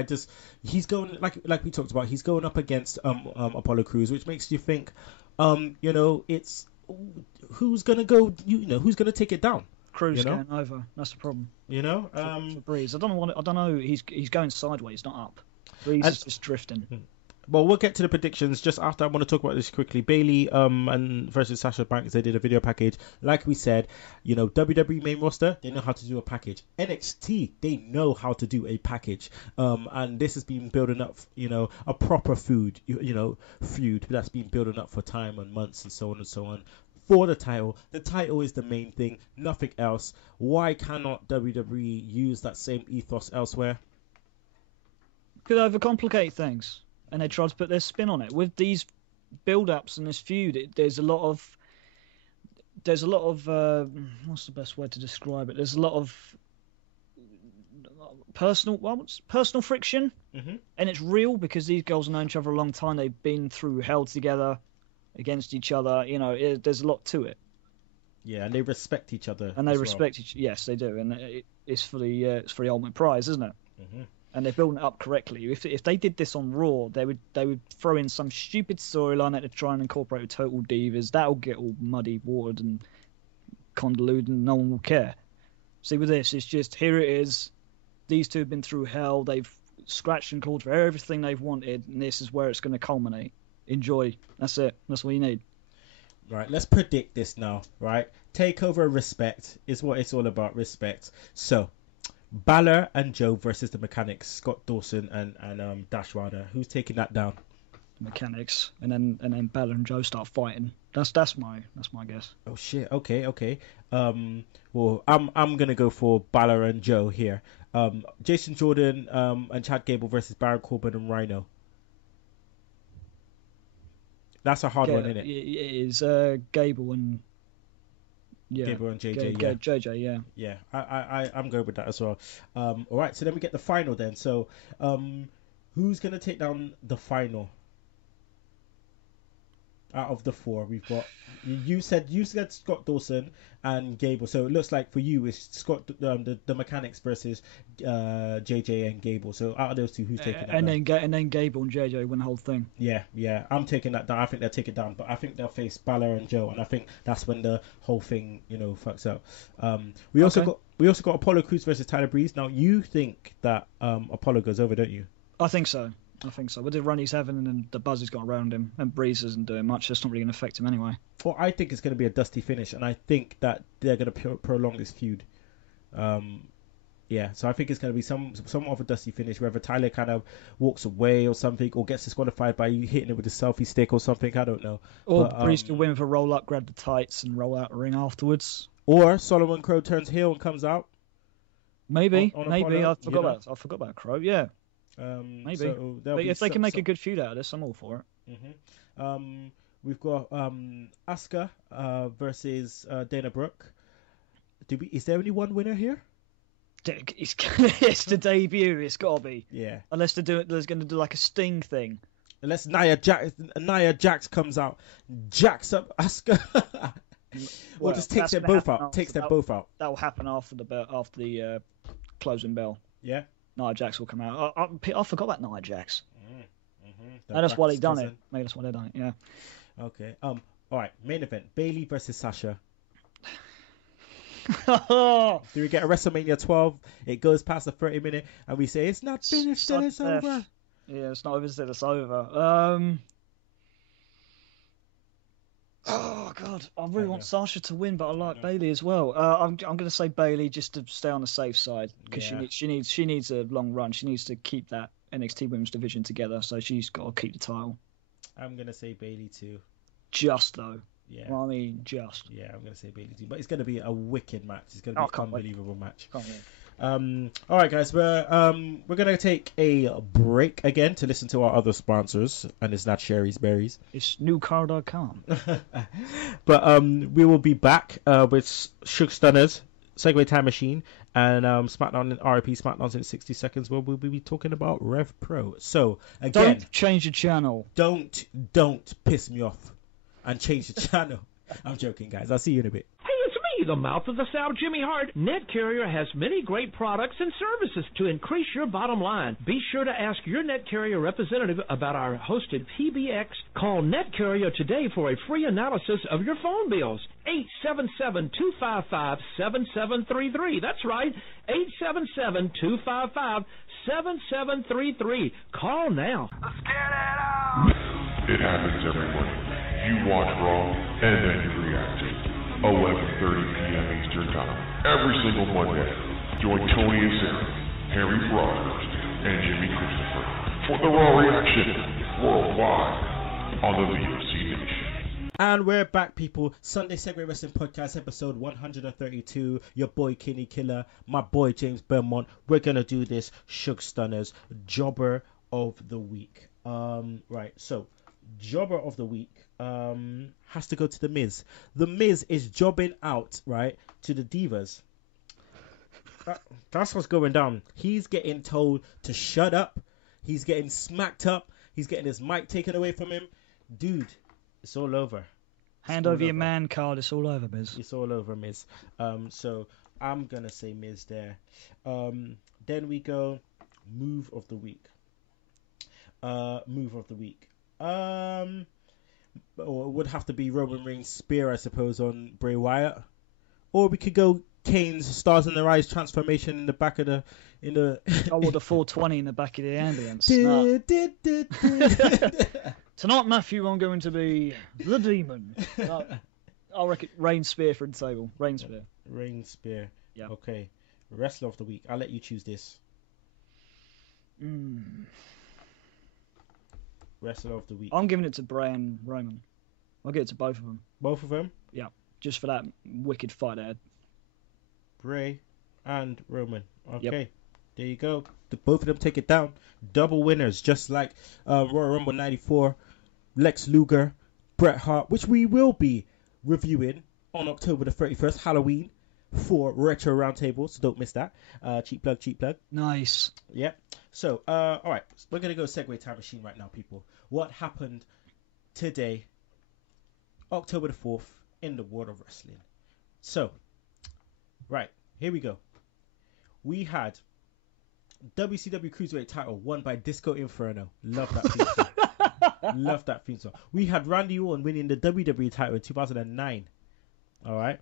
he's going like we talked about. He's going up against Apollo Crews, which makes you think, it's who's gonna go. Who's gonna take it down? Crews going over. That's the problem. For Breeze. I don't know. He's going sideways, not up. Breeze is just drifting. Well, we'll get to the predictions just after. I want to talk about this quickly. Bayley and versus Sasha Banks, they did a video package. Like we said, WWE main roster, they know how to do a package. NXT, they know how to do a package. And this has been building up, a proper feud that's been building up for time and months and so on and so on. For the title. The title is the main thing, nothing else. Why cannot WWE use that same ethos elsewhere? Could overcomplicate things. And they try to put their spin on it. With these build-ups and this feud, there's a lot of what's the best way to describe it? There's a lot of personal friction, and it's real because these girls have known each other a long time. They've been through hell together, against each other. There's a lot to it. Yeah, and they respect each other. And they respect each. Yes, they do, and it's for the ultimate prize, isn't it? And they're building it up correctly. If they did this on Raw, they would throw in some stupid storyline that to try and incorporate with Total Divas. That'll get all muddy watered and convoluted, and no one will care. See, with this, it's just here it is. These two have been through hell. They've scratched and clawed for everything they've wanted, and this is where it's going to culminate. Enjoy. That's it. That's what you need. Right, let's predict this now. Right, takeover respect is what it's all about. Respect. So. Balor and Joe versus the Mechanics, Scott Dawson and Dash Wilder. Who's taking that down? Mechanics, and then Balor and Joe start fighting. That's my guess. Oh shit. Okay. Well, I'm gonna go for Balor and Joe here. Jason Jordan and Chad Gable versus Baron Corbin and Rhino. That's a hard one, isn't it? It is Gable and. Yeah, Gable and JJ, JJ, yeah. Yeah, I'm going with that as well. All right, so then we get the final then. So, who's going to take down the final? Out of the four, we've got you said Scott Dawson and Gable. So it looks like for you it's Scott the Mechanics versus JJ and Gable. So out of those two, who's taking that down? And then Gable and JJ win the whole thing. Yeah, I'm taking that down. I think they'll take it down, but I think they'll face Balor and Joe, and I think that's when the whole thing fucks up. We also got Apollo Crews versus Tyler Breeze. Now you think that Apollo goes over, don't you? I think so. With the run he's having and the buzz he's got around him, and Breeze isn't doing much, that's not really going to affect him anyway. Well, I think it's going to be a dusty finish, and I think that they're going to prolong this feud. So I think it's going to be somewhat of a dusty finish, whether Tyler kind of walks away or something, or gets disqualified by you hitting it with a selfie stick or something, I don't know. Or Breeze could win with a roll-up, grab the tights, and roll out the ring afterwards. Or Solomon Crow turns heel and comes out. Maybe. I forgot about Crow, yeah. Maybe. So but if they can make a good feud out of this, I'm all for it. We've got Asuka versus Dana Brooke. Is there only one winner here? It's the debut. It's got to be. Yeah. Unless they're going to do like a Sting thing. Unless Nia Jax comes out, jacks up Asuka. Or just takes them both out. That will happen after the closing bell. Yeah. Nia Jax will come out. I forgot about Nia Jax. And that's why they done it. Maybe that's why they done it. Yeah. Okay. All right. Main event: Bayley versus Sasha. Do we get a WrestleMania 12? It goes past the 30-minute, and we say it's not finished, then it's over. Yeah, it's not over until it's over. Oh God, I really want Sasha to win, but I like Bailey as well. I'm going to say Bailey just to stay on the safe side because she needs a long run. She needs to keep that NXT Women's Division together, so she's got to keep the title. I'm going to say Bailey too. Just though. Yeah. Well, I mean, just. Yeah, I'm going to say Bailey too, but it's going to be a wicked match. It's going to be an unbelievable match. Can't wait. All right, guys, we're gonna take a break again to listen to our other sponsors, and it's not Sherry's Berries. It's newcar.com. But we will be back with Shook Stunners, Segway Time Machine, and SmackDown and RIP SmackDowns in 60 seconds, where we'll be talking about Rev Pro. So again, don't change the channel. Don't piss me off and change the channel. I'm joking, guys. I'll see you in a bit. The mouth of the South, Jimmy Hart. Net Carrier has many great products and services to increase your bottom line. Be sure to ask your Net Carrier representative about our hosted PBX. Call Net Carrier today for a free analysis of your phone bills. 877-255-7733. That's right, 877-255-7733. Call now. Let's get it out! It happens every morning. You watch Raw, and then you react to it. 11:30 p.m. Eastern Time. Every single Monday. Join Tony and Sarah, Harry Broadhurst, and Jimmy Christopher for the Raw Reaction worldwide on the VOC Nation. And we're back, people. Sunday Segue Wrestling Podcast, episode 132. Your boy Kinny Killa, my boy James Belmont. We're gonna do this Shook Stunners Jobber of the Week. Right. So, Jobber of the Week has to go to The Miz. The Miz is jobbing out, right, to the Divas. That's what's going down. He's getting told to shut up. He's getting smacked up. He's getting his mic taken away from him. Dude, it's all over. Hand over your man card. It's all over, Miz. It's all over, Miz. So I'm going to say Miz there. Then we go Move of the Week. Move of the Week. Or it would have to be Roman Reigns' spear, I suppose, on Bray Wyatt. Or we could go Kane's Stars in the Rise transformation in the back of the the 420 in the back of the ambulance. Tonight, Matthew, I'm going to be the demon. I'll reckon Reigns' spear for the table. Reigns' spear. Reigns' spear. Yeah. Okay. Wrestler of the Week. I'll let you choose this. Wrestler of the Week. I'm giving it to Bray and Roman. I'll give it to both of them. Both of them? Yeah, just for that wicked fight they had. Bray and Roman. Okay, yep. There you go. Both of them take it down. Double winners, just like Royal Rumble 94, Lex Luger, Bret Hart, which we will be reviewing on October the 31st, Halloween, for Retro Roundtable, so don't miss that. Cheap plug. Nice. Yep. So, all right, we're going to go Segway Time Machine right now, people. What happened today, October the 4th, in the world of wrestling? So, right, here we go. We had WCW Cruiserweight title won by Disco Inferno. Love that theme song. Love that theme song. We had Randy Orton winning the WWE title in 2009. All right.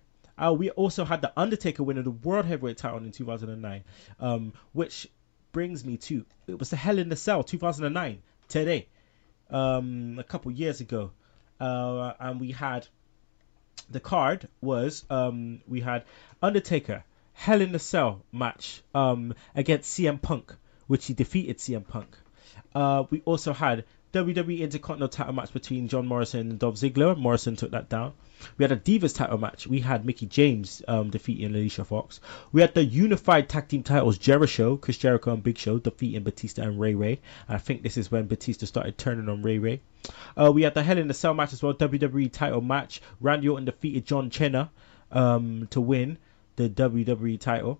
We also had The Undertaker winning the World Heavyweight title in 2009, which brings me to, it was the Hell in the Cell 2009, today, a couple years ago. And we had, the card was, we had Undertaker, Hell in the Cell match against CM Punk, which he defeated CM Punk. We also had WWE Intercontinental title match between John Morrison and Dolph Ziggler. Morrison took that down. We had a Divas title match. We had Mickie James defeating Alicia Fox. We had the unified tag team titles, Chris Jericho and Big Show defeating Batista and Ray Ray. I think this is when Batista started turning on Ray Ray. We had the Hell in the Cell match as well, WWE title match. Randy Orton defeated John Cena to win the WWE title.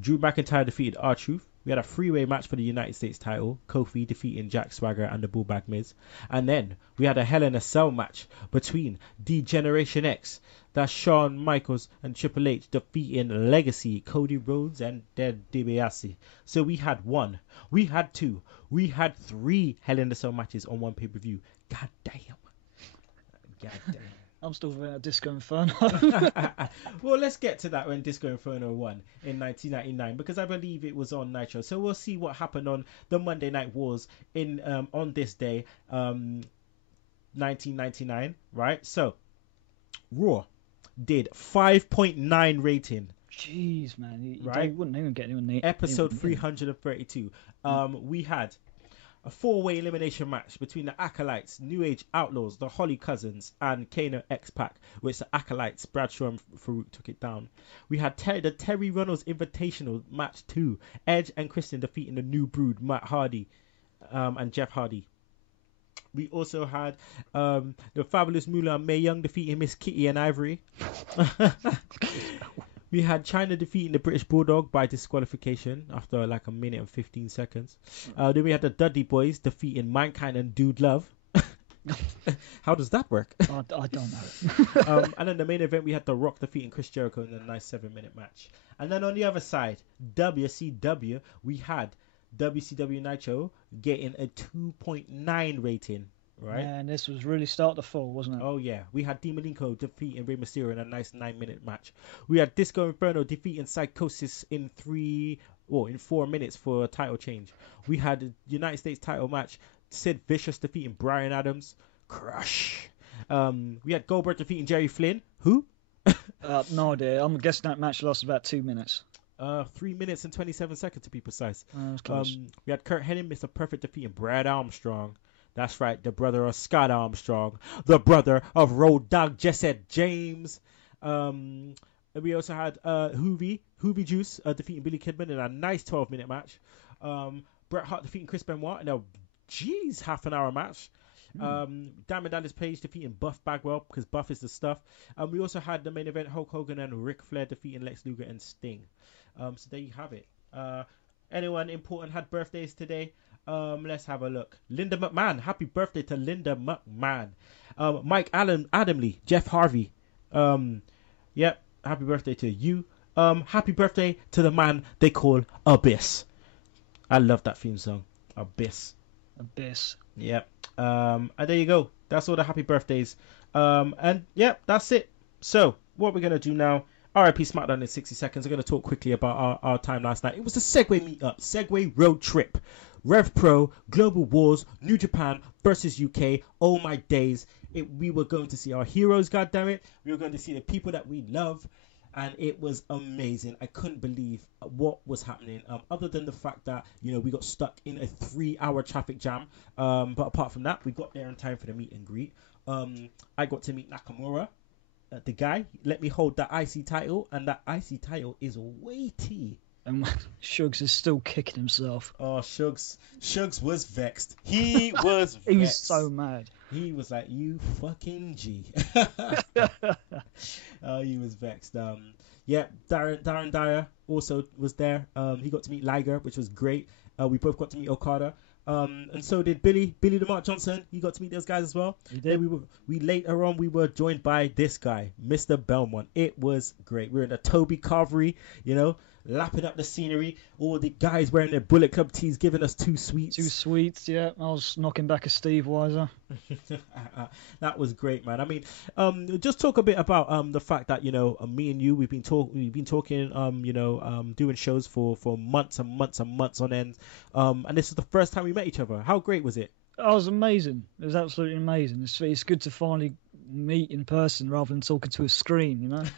Drew McIntyre defeated R-Truth. We had a three-way match for the United States title. Kofi defeating Jack Swagger and the Bullbag Miz. And then we had a Hell in a Cell match between D-Generation X. That's Shawn Michaels and Triple H defeating Legacy, Cody Rhodes and Ted DiBiase. So we had one. We had two. We had three Hell in a Cell matches on one pay-per-view. God damn. God damn. I'm still thinking of Disco Inferno. Well, let's get to that when Disco Inferno won in 1999 because I believe it was on Nitro. So we'll see what happened on the Monday Night Wars in on this day, 1999. Right. So Raw did 5.9 rating. Jeez, man, you Right? wouldn't even get anyone. Episode 332. We had a 4-way elimination match between the Acolytes, New Age Outlaws, the Holly Cousins, and Kano X-Pac, which the Acolytes, Bradshaw and Farouk took it down. We had the Terry Runnels Invitational match 2, Edge and Christian defeating the New Brood, Matt Hardy and Jeff Hardy. We also had the Fabulous Moolah and Mae Young defeating Miss Kitty and Ivory. We had China defeating the British Bulldog by disqualification after like a minute and 15 seconds. Then we had the Dudley Boys defeating Mankind and Dude Love. How does that work? I don't know. And then the main event, we had The Rock defeating Chris Jericho in a nice 7-minute match. And then on the other side, WCW, we had WCW Nitro getting a 2.9 rating. Right. Man, this was really start to fall, wasn't it? Oh yeah, we had Dean Malenko defeating Rey Mysterio in a nice 9-minute match. We had Disco Inferno defeating Psychosis in 4 minutes for a title change. We had a United States title match, Sid Vicious defeating Bryan Adams. Crush. We had Goldberg defeating Jerry Flynn. Who? No idea. I'm guessing that match lasted about 2 minutes. 3 minutes and 27 seconds to be precise. That was close. We had Kurt Hennig, Mr. Perfect defeating Brad Armstrong. That's right, the brother of Scott Armstrong, the brother of Road Dogg Jesse James. We also had Hoovy Juice defeating Billy Kidman in a nice 12-minute match. Bret Hart defeating Chris Benoit in a half-an-hour match. Diamond Dallas Page defeating Buff Bagwell because Buff is the stuff. We also had the main event, Hulk Hogan and Ric Flair defeating Lex Luger and Sting. So there you have it. Anyone important had birthdays today? Let's have a look. Linda McMahon, happy birthday to Linda McMahon. Mike Adamley, Jeff Harvey. Yep, happy birthday to you. Happy birthday to the man they call Abyss. I love that theme song, Abyss. Yep. And there you go. That's all the happy birthdays. And yep, that's it. So what we're gonna do now? RIP SmackDown in 60 seconds. I'm going to talk quickly about our time last night. It was the Segue meetup, Segue Road Trip. Rev Pro, Global Wars, New Japan versus UK. Oh my days. We were going to see our heroes, goddammit. We were going to see the people that we love. And it was amazing. I couldn't believe what was happening. Other than the fact that, we got stuck in a 3-hour traffic jam. But apart from that, we got there in time for the meet and greet. I got to meet Nakamura. The guy let me hold that IC title, and that IC title is weighty. And Shugs is still kicking himself. Oh, Shugs was vexed. He was vexed. He was so mad. He was like, you fucking G. He was vexed. Yeah, Darren Dyer also was there. He got to meet Liger, which was great. We both got to meet Okada. And so did Billy the Mark Johnson. He got to meet those guys as well. He did. Then we were joined by this guy, Mr. Belmont. It was great. We were in the Toby Carvery, lapping up the scenery. All the guys wearing their Bullet Club tees, giving us 2 sweets. 2 sweets, yeah. I was knocking back a Steve Weiser. That was great, man. I mean, just talk a bit about the fact that me and you we've been talking, doing shows for months and months and months on end. And this is the first time we met each other. How great was it? Oh, it was amazing. It was absolutely amazing. It's good to finally meet in person rather than talking to a screen,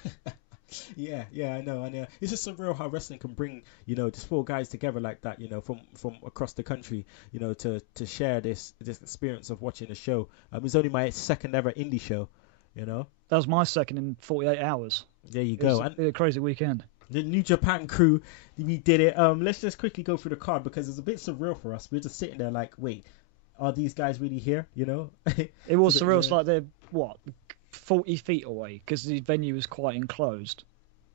Yeah, I know. It's just surreal how wrestling can bring, just 4 guys together like that, from across the country, to share this experience of watching a show. It was only my second ever indie show, That was my second in 48 hours. There you go. It was a crazy weekend. The New Japan crew, we did it. Let's just quickly go through the card because it's a bit surreal for us. We're just sitting there like, wait, are these guys really here? It was surreal. It's like they're 40 feet away because the venue was quite enclosed.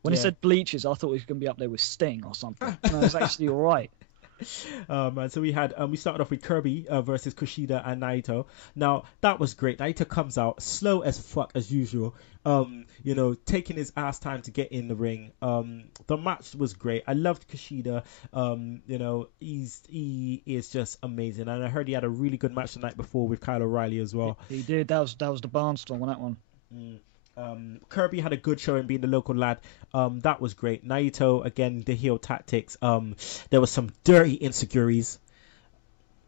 When he said bleachers, I thought he was going to be up there with Sting or something. No, it's actually all right. So we started off with Kirby versus Kushida and Naito. Now that was great. Naito comes out slow as fuck as usual. Taking his ass time to get in the ring. The match was great. I loved Kushida. He is just amazing. And I heard he had a really good match the night before with Kyle O'Reilly as well. He did. That was the barnstorm on that one. Kirby had a good showing being the local lad. That was great. Naito, again, the heel tactics. There was some dirty insecurities.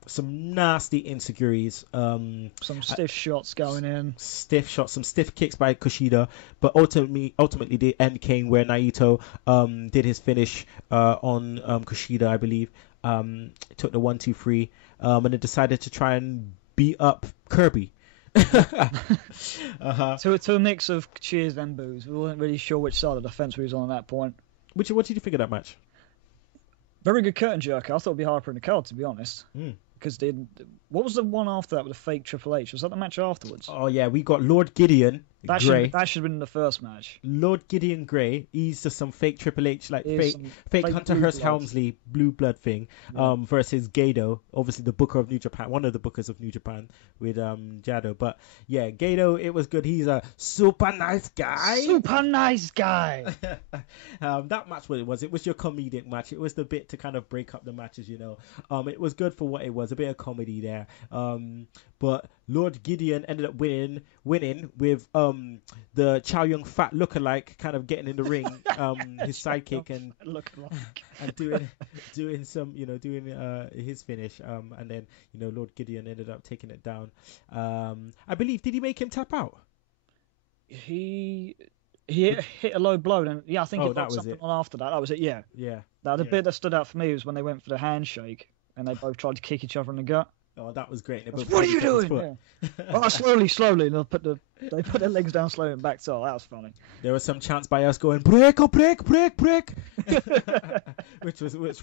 Some nasty insecurities. Some stiff shots going in. Stiff shots, some stiff kicks by Kushida. But ultimately the end came where Naito did his finish on Kushida, I believe. Took the 1-2-3 and then decided to try and beat up Kirby. To a mix of cheers and boos. We weren't really sure which side of the fence we was on at that point. What did you think of that match? Very good curtain jerker. I thought it'd be Harper in the card, to be honest. Because what was the one after that with the fake Triple H? Was that the match afterwards? Oh yeah, we got Lord Gideon Gray. That should have been in the first match. Lord Gideon Gray. He's just some fake Triple H, like fake Hunter Hearst Helmsley blue blood thing. Versus Gedo, obviously the booker of New Japan, one of the bookers of New Japan with Jado. But yeah, Gedo, it was good. He's a super nice guy. Super nice guy. That match, what it was your comedic match. It was the bit to kind of break up the matches, you know. It was good for what it was, a bit of comedy there. But Lord Gideon ended up winning with the Chow Yun Fat lookalike kind of getting in the ring, his sidekick and doing some, you know, doing his finish, and then, you know, Lord Gideon ended up taking it down. I believe, did he make him tap out? He hit a low blow, and I think it that was was something it. on after that. That was it. Yeah. Now the bit that stood out for me was when they went for the handshake and they both tried to kick each other in the gut. Oh, that was great. What are you doing? Yeah. slowly. And they put their legs down slowly and backed off. That was funny. There was some chants by us going break, which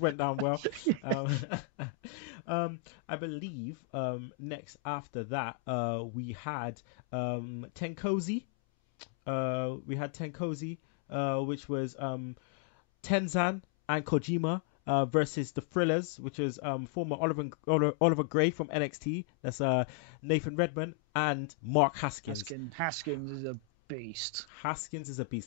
went down well. I believe next after that we had Tenkozy. Which was Tenzan and Kojima versus the Thrillers, which is former Oliver Gray from NXT. That's Nathan Redmond and Mark Haskins. Haskins is a beast.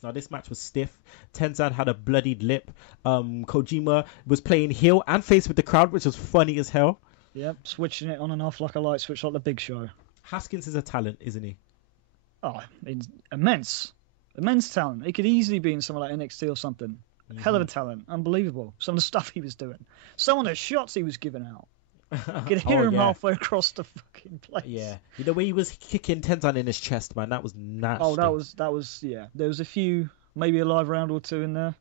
Now this match was stiff. Tenzan had a bloodied lip. Kojima was playing heel and face with the crowd, which was funny as hell. Yep, switching it on and off like a light switch, like the Big Show. Haskins is a talent, isn't he? Oh, immense talent. He could easily be in somewhere like NXT or something. Hell of a talent, unbelievable. Some of the stuff he was doing, some of the shots he was giving out. You could hear him halfway across the fucking place. Yeah, the way he was kicking Tenzan in his chest, man, that was nasty. Oh, that was yeah. There was a few, maybe a live round or two in there.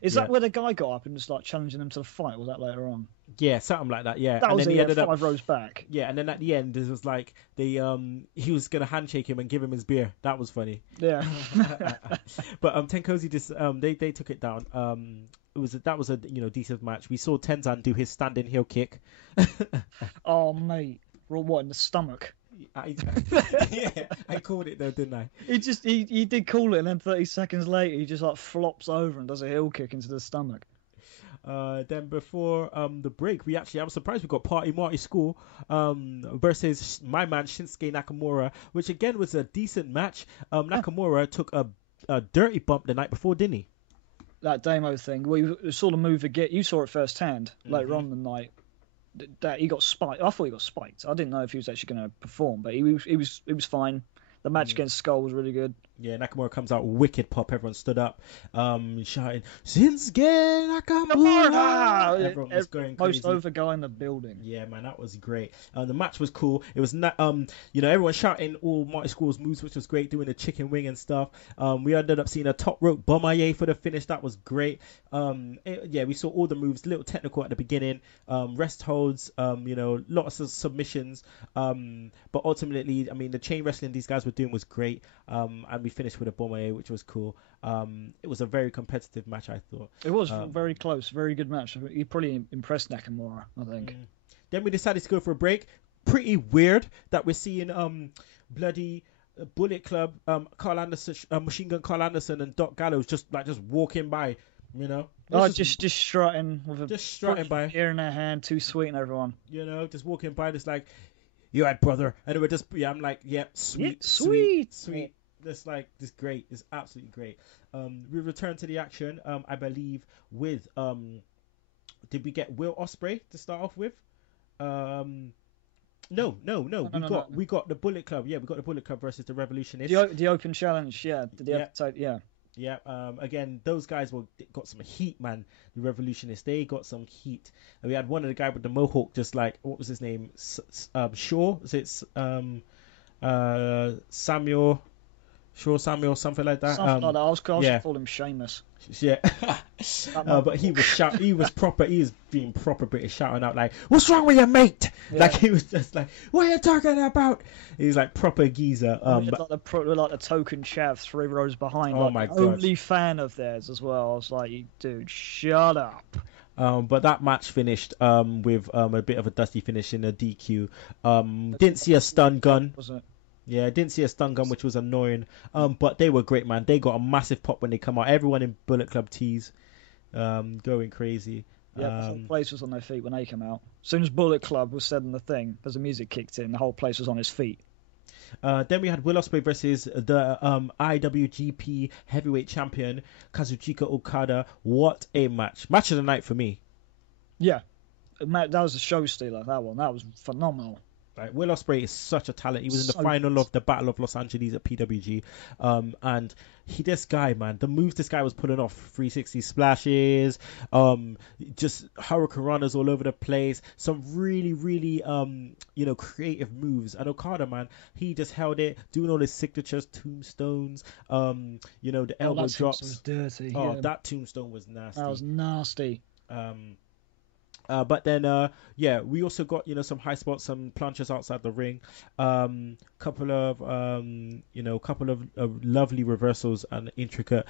Is that where the guy got up and was like challenging them to the fight? Or was that later on? Yeah, something like that. Yeah, that and was then he ended 5 rows back. Yeah, and then at the end, it was like he was gonna handshake him and give him his beer. That was funny. Yeah. But Tenkozy just they took it down. That was a decent match. We saw Tenzan do his standing heel kick. Oh mate, what in the stomach? I called it though, didn't I? He did call it, and then 30 seconds later he just like flops over and does a heel kick into the stomach. Then before the break, I was surprised we got Party Marty School versus my man Shinsuke Nakamura, which again was a decent match. Nakamura took a dirty bump the night before, didn't he? That demo thing, we saw the move again. You saw it firsthand later on the night. That he got spiked. I thought he got spiked. I didn't know if he was actually going to perform, but he was fine. The match against Skull was really good. Yeah, Nakamura comes out wicked pop. Everyone stood up, shouting "Shinsuke Nakamura!" Everyone was going crazy. Most over guy in the building. Yeah, man, that was great. The match was cool. It was not, everyone shouting all Marty Scurll's moves, which was great, doing the chicken wing and stuff. We ended up seeing a top rope Bomaye for the finish. That was great. We saw all the moves, a little technical at the beginning, rest holds, lots of submissions. But ultimately, I mean, the chain wrestling these guys were doing was great. And we finished with a Bomaye, which was cool. It was a very competitive match, I thought. It was very close, very good match. He probably impressed Nakamura, I think. Then we decided to go for a break. Pretty weird that we're seeing bloody Bullet Club, Carl Anderson, Machine Gun Carl Anderson, and Doc Gallows just walking by, just strutting with by, beer in their hand, too sweet and everyone. Just walking by, just like, you right, brother, and we're just, I'm like, yeah, sweet. That's like, this great. It's absolutely great. We return to the action. I believe with did we get Will Ospreay to start off with? No. We got the Bullet Club. Yeah, we got the Bullet Club versus the Revolutionists. The Open Challenge. Yeah. Yeah. Again, those guys got some heat, man. The Revolutionists, they got some heat. And we had one of the guy with the mohawk, just like, what was his name? Shaw? Is it Samuel? Shaw Samuel, something like that. Something like that. I was calling him Seamus. Yeah. But he was being proper British, shouting out like, "What's wrong with you, mate?" Yeah. Like he was just like, "What are you talking about?" He's like proper geezer. Like the token chav 3 rows behind. Oh my god. Only fan of theirs as well. I was like, dude, shut up. But that match finished with a bit of a dusty finish in a DQ. Didn't see a stun gun. Was it? Yeah, I didn't see a stun gun, which was annoying. But they were great, man. They got a massive pop when they come out. Everyone in Bullet Club tees going crazy. Yeah, the whole place was on their feet when they came out. As soon as Bullet Club was said in the thing, as the music kicked in, the whole place was on its feet. Then we had Will Ospreay versus the IWGP Heavyweight Champion, Kazuchika Okada. What a match. Match of the night for me. Yeah. That was a show stealer, that one. That was phenomenal. Like, Will Ospreay is such a talent. He was in the final of the Battle of Los Angeles at PWG. And this guy, man, the moves this guy was pulling off, 360 splashes, just hurricane runners all over the place, some really, really, creative moves. And Okada, man, he just held it, doing all his signatures, tombstones, the elbow drops. Was dirty. Oh, yeah. That tombstone was nasty. That was nasty. But then, we also got, some high spots, some planches outside the ring, couple of lovely reversals and intricate,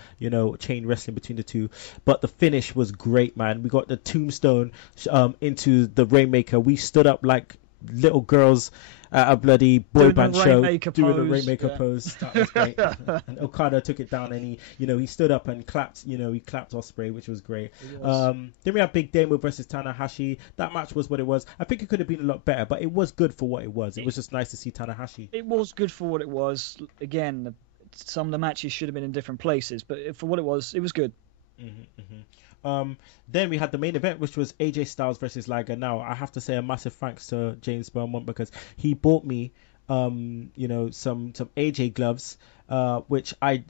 chain wrestling between the two. But the finish was great, man. We got the tombstone into the Rainmaker. We stood up like little girls at a bloody boy band show doing the Rainmaker pose. That was great. And Okada took it down, and he stood up and clapped. He clapped Ospreay, which was great. Then we have Big Damo versus Tanahashi. That match was what it was. I think it could have been a lot better, but it was good for what it was. It was just nice to see Tanahashi. It was good for what it was. Again, some of the matches should have been in different places, but for what it was good. Then we had the main event, which was AJ Styles versus Liger. Now, I have to say a massive thanks to James Belmont, because he bought me, some AJ gloves, which I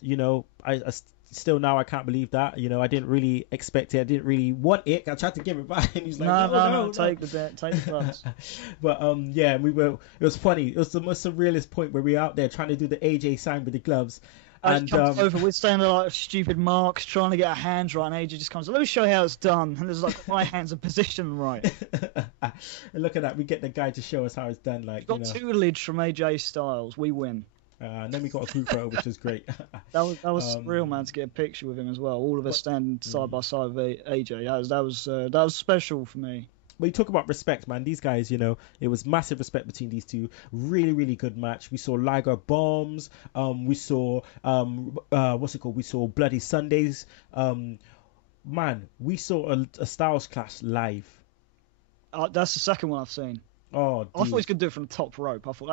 still now I can't believe that. I didn't really expect it. I didn't really want it. I tried to give it back, and he's like, no, take the gloves. But it was funny. It was the most surrealist point where we were out there trying to do the AJ sign with the gloves. And over, we're standing like stupid marks trying to get our hands right, and AJ just comes, let me show you how it's done. And there's like my hands are positioned right. And look at that, we get the guy to show us how it's done. Like, got tutelage from AJ Styles, we win. And then we got a group photo, which was great. that was surreal, man, to get a picture with him as well. All of us standing side by side with AJ. That was special for me. But you talk about respect, man. These guys, it was massive respect between these two. Really, really good match. We saw Liger bombs. We saw We saw Bloody Sundays. Man, we saw a Styles clash live. That's the second one I've seen. Oh, dude. I thought he was going to do it from the top rope. I thought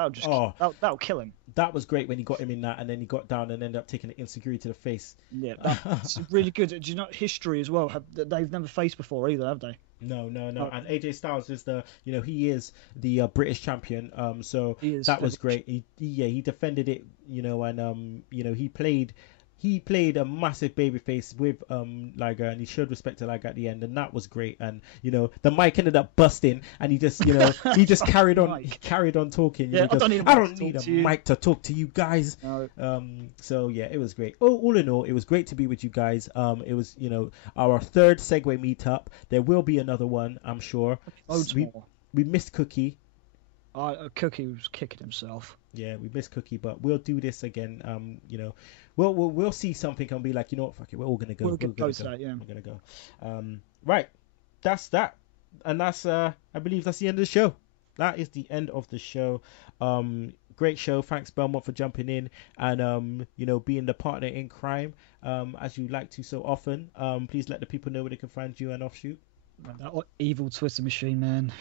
that would kill him. That was great when he got him in that, and then he got down and ended up taking an insecurity to the face. Yeah, that's really good. Do you know history as well? They've never faced before either, have they? No. Oh. And AJ Styles is he is the British champion. So that was great. He defended it, and he played a massive babyface with Liger, and he showed respect to Liger at the end, and that was great. And the mic ended up busting, and he just carried on talking. Yeah, I don't need a mic to talk to you guys. No. So yeah, it was great. All in all, it was great to be with you guys. It was our third Segue meetup. There will be another one, I'm sure. We missed Cookie. Cookie was kicking himself. Yeah, we missed Cookie, but we'll do this again. We'll see something and be like, fuck it, we're all gonna go. We're gonna go. Right, that's that, and that's I believe that's the end of the show. That is the end of the show. Great show. Thanks Belmont for jumping in and being the partner in crime, as you like to so often. Please let the people know where they can find you and Offshoot. That evil Twitter machine, man.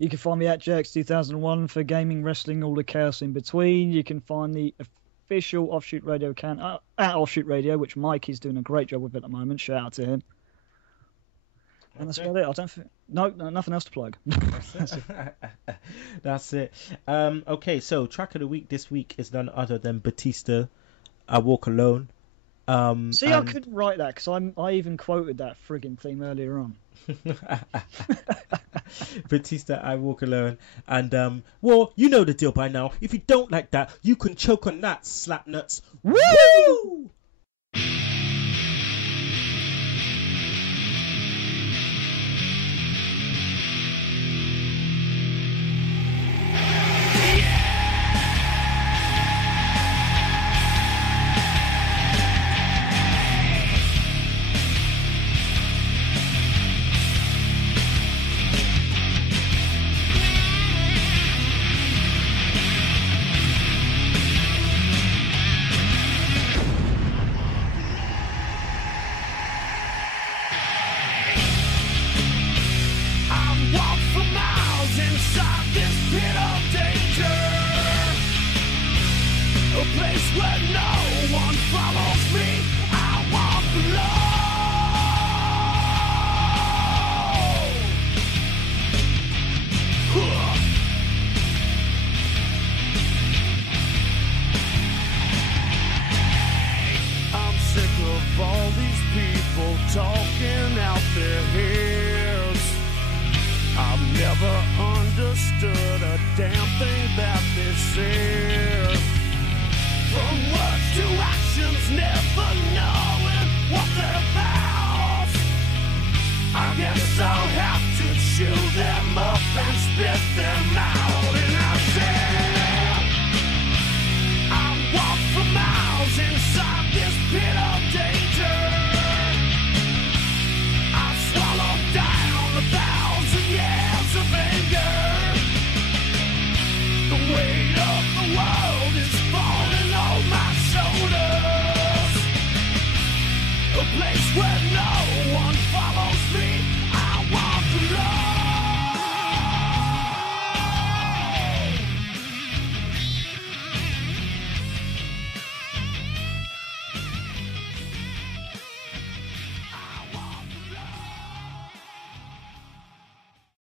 You can find me at JX2001 for gaming, wrestling, all the chaos in between. You can find the official Offshoot Radio account at Offshoot Radio, which Mike is doing a great job with at the moment. Shout out to him. And that's about it. I don't think... No, nothing else to plug. That's it. Okay, so track of the week this week is none other than Batista, I Walk Alone. See, I couldn't write that because I even quoted that friggin' theme earlier on. Batista, I Walk Alone. And, well, you know the deal by now. If you don't like that, you can choke on that, slap nuts. Woo! Talking out their heads. I've never understood a damn thing that they said. From words to actions, never know.